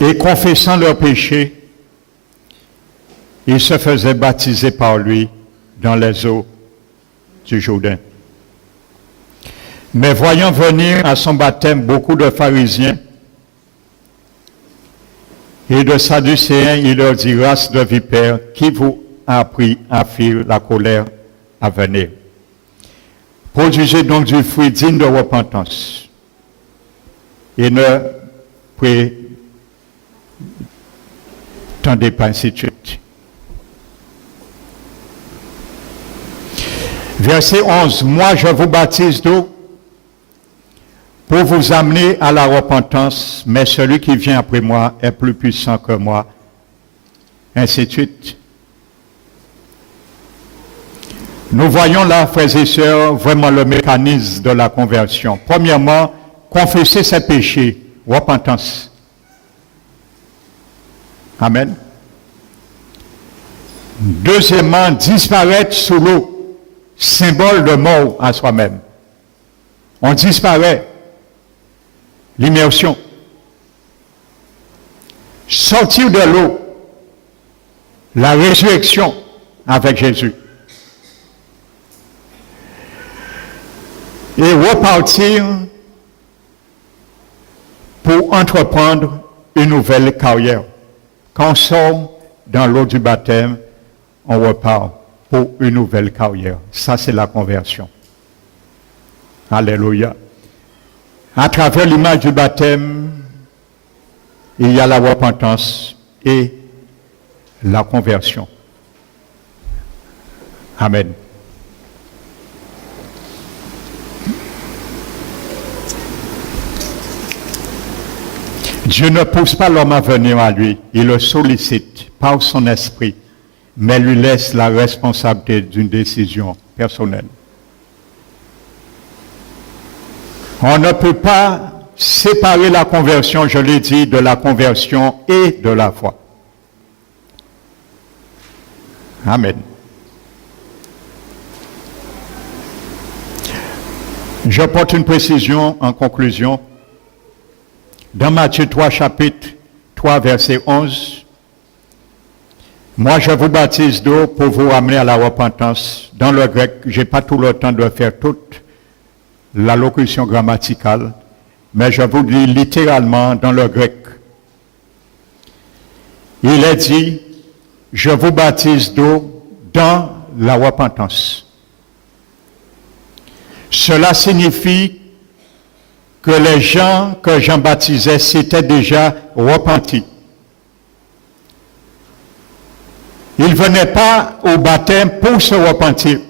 Et confessant leurs péchés, ils se faisaient baptiser par lui dans les eaux du Jourdain. Mais voyant venir à son baptême beaucoup de pharisiens et de Sadducéens, il leur dit, race de vipères, qui vous a appris à fuir la colère à venir? Produisez donc du fruit digne de repentance et ne prétendez pas, ainsi de suite. Verset 11, moi je vous baptise d'eau pour vous amener à la repentance, mais celui qui vient après moi est plus puissant que moi, ainsi de suite. Nous voyons là, frères et sœurs, vraiment le mécanisme de la conversion. Premièrement, confesser ses péchés, repentance. Amen. Deuxièmement, disparaître sous l'eau, symbole de mort à soi-même. On disparaît. L'immersion. Sortir de l'eau. La résurrection avec Jésus. Et repartir pour entreprendre une nouvelle carrière quand on sort dans l'eau du baptême, on repart pour une nouvelle carrière. Ça, c'est la conversion. Alléluia. À travers l'image du baptême, il y a la repentance et la conversion. Amen. Dieu ne pousse pas l'homme à venir à lui, il le sollicite par son esprit, mais lui laisse la responsabilité d'une décision personnelle. On ne peut pas séparer la conversion, je l'ai dit, de la conversion et de la foi. Amen. Je porte une précision en conclusion. Dans Matthieu 3, chapitre 3, verset 11, « Moi, je vous baptise d'eau pour vous ramener à la repentance. » Dans le grec, je n'ai pas tout le temps de faire toute la locution grammaticale, mais je vous lis littéralement dans le grec. Il est dit, « Je vous baptise d'eau dans la repentance. » Cela signifie que les gens que Jean baptisait s'étaient déjà repentis. Ils ne venaient pas au baptême pour se repentir,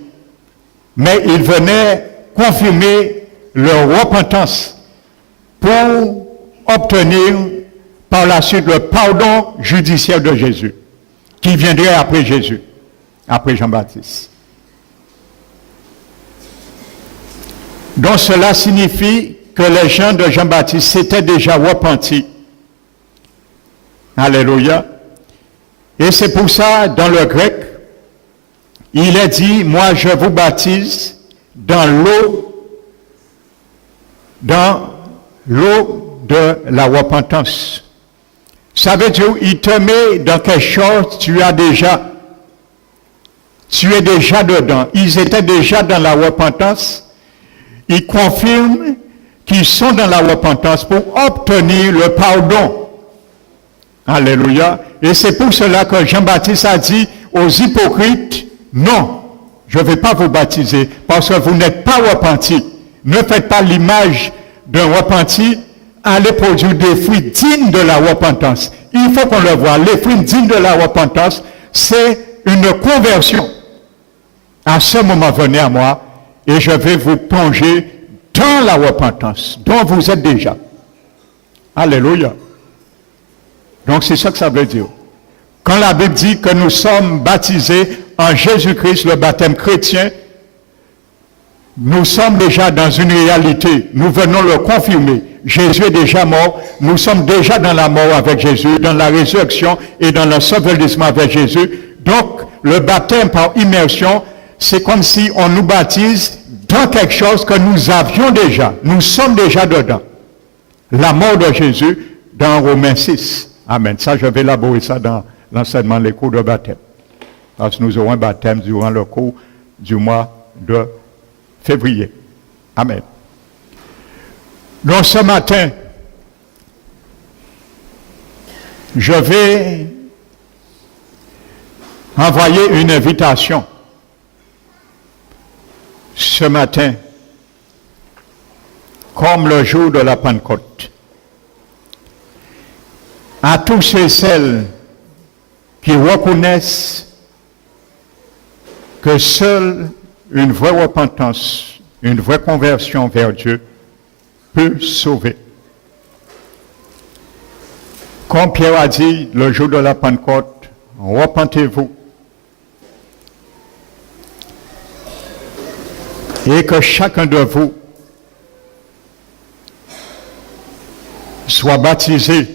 mais ils venaient confirmer leur repentance pour obtenir par la suite le pardon judiciaire de Jésus, qui viendrait après Jésus, après Jean-Baptiste. Donc cela signifie que les gens de Jean-Baptiste s'étaient déjà repentis. Alléluia. Et c'est pour ça, dans le grec, il est dit, moi je vous baptise dans l'eau de la repentance. Ça veut dire, il te met dans quelque chose, tu es déjà dedans. Ils étaient déjà dans la repentance. Il confirme qu'ils sont dans la repentance pour obtenir le pardon. Alléluia. Et c'est pour cela que Jean-Baptiste a dit aux hypocrites, non, je ne vais pas vous baptiser parce que vous n'êtes pas repentis. Ne faites pas l'image d'un repenti, allez produire des fruits dignes de la repentance. Il faut qu'on le voie. Les fruits dignes de la repentance, c'est une conversion. À ce moment, venez à moi et je vais vous plonger dans la repentance dont vous êtes déjà. Alléluia. Donc c'est ça que ça veut dire. Quand la Bible dit que nous sommes baptisés en Jésus-Christ, le baptême chrétien, nous sommes déjà dans une réalité. Nous venons le confirmer. Jésus est déjà mort. Nous sommes déjà dans la mort avec Jésus, dans la résurrection et dans l'ensevelissement avec Jésus. Donc, le baptême par immersion, c'est comme si on nous baptise dans quelque chose que nous avions déjà. Nous sommes déjà dedans. La mort de Jésus dans Romains 6. Amen. Ça, je vais élaborer ça dans l'enseignement, les cours de baptême. Parce que nous aurons un baptême durant le cours du mois de février. Amen. Donc ce matin, je vais envoyer une invitation. Ce matin, comme le jour de la Pentecôte, à tous ceux et celles qui reconnaissent que seule une vraie repentance, une vraie conversion vers Dieu peut sauver. Comme Pierre a dit le jour de la Pentecôte, repentez-vous. Et que chacun de vous soit baptisé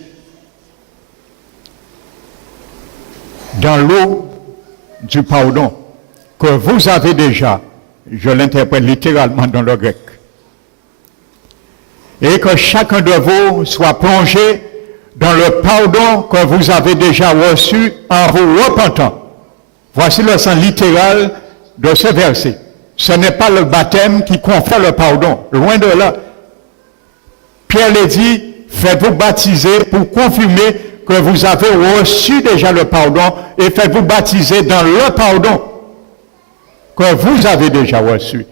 dans l'eau du pardon que vous avez déjà, je l'interprète littéralement dans le grec, et que chacun de vous soit plongé dans le pardon que vous avez déjà reçu en vous repentant. Voici le sens littéral de ce verset. Ce n'est pas le baptême qui confère le pardon, loin de là. Pierre l'a dit, faites-vous baptiser pour confirmer que vous avez reçu déjà le pardon et faites-vous baptiser dans le pardon que vous avez déjà reçu,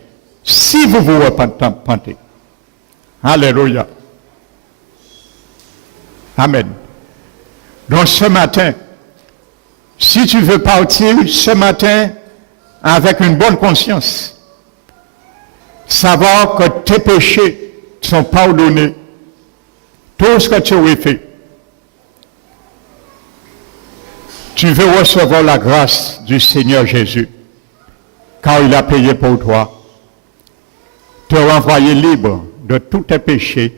si vous vous repentez. Alléluia. Amen. Donc ce matin, si tu veux partir ce matin avec une bonne conscience, savoir que tes péchés sont pardonnés, tout ce que tu aurais fait, tu veux recevoir la grâce du Seigneur Jésus, car il a payé pour toi, te renvoyer libre de tous tes péchés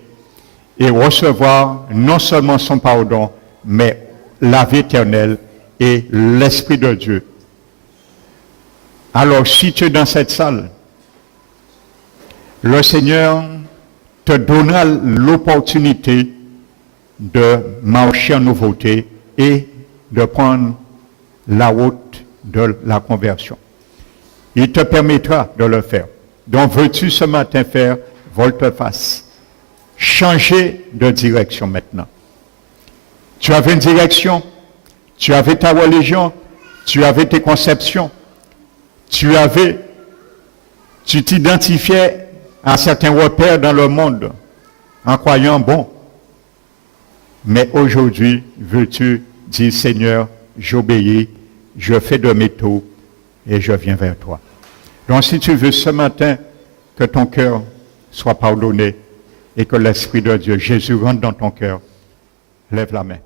et recevoir non seulement son pardon, mais la vie éternelle et l'Esprit de Dieu. Alors, si tu es dans cette salle, le Seigneur te donnera l'opportunité de marcher en nouveauté et de prendre la route de la conversion. Il te permettra de le faire. Donc, veux-tu ce matin faire volte-face? Changer de direction maintenant. Tu avais une direction, tu avais ta religion, tu avais tes conceptions, tu t'identifiais à certains repères dans le monde en croyant bon. Mais aujourd'hui, veux-tu dire, Seigneur, j'obéis, je fais de mes tours et je viens vers toi. Donc si tu veux ce matin que ton cœur soit pardonné et que l'Esprit de Dieu, Jésus, rentre dans ton cœur, lève la main.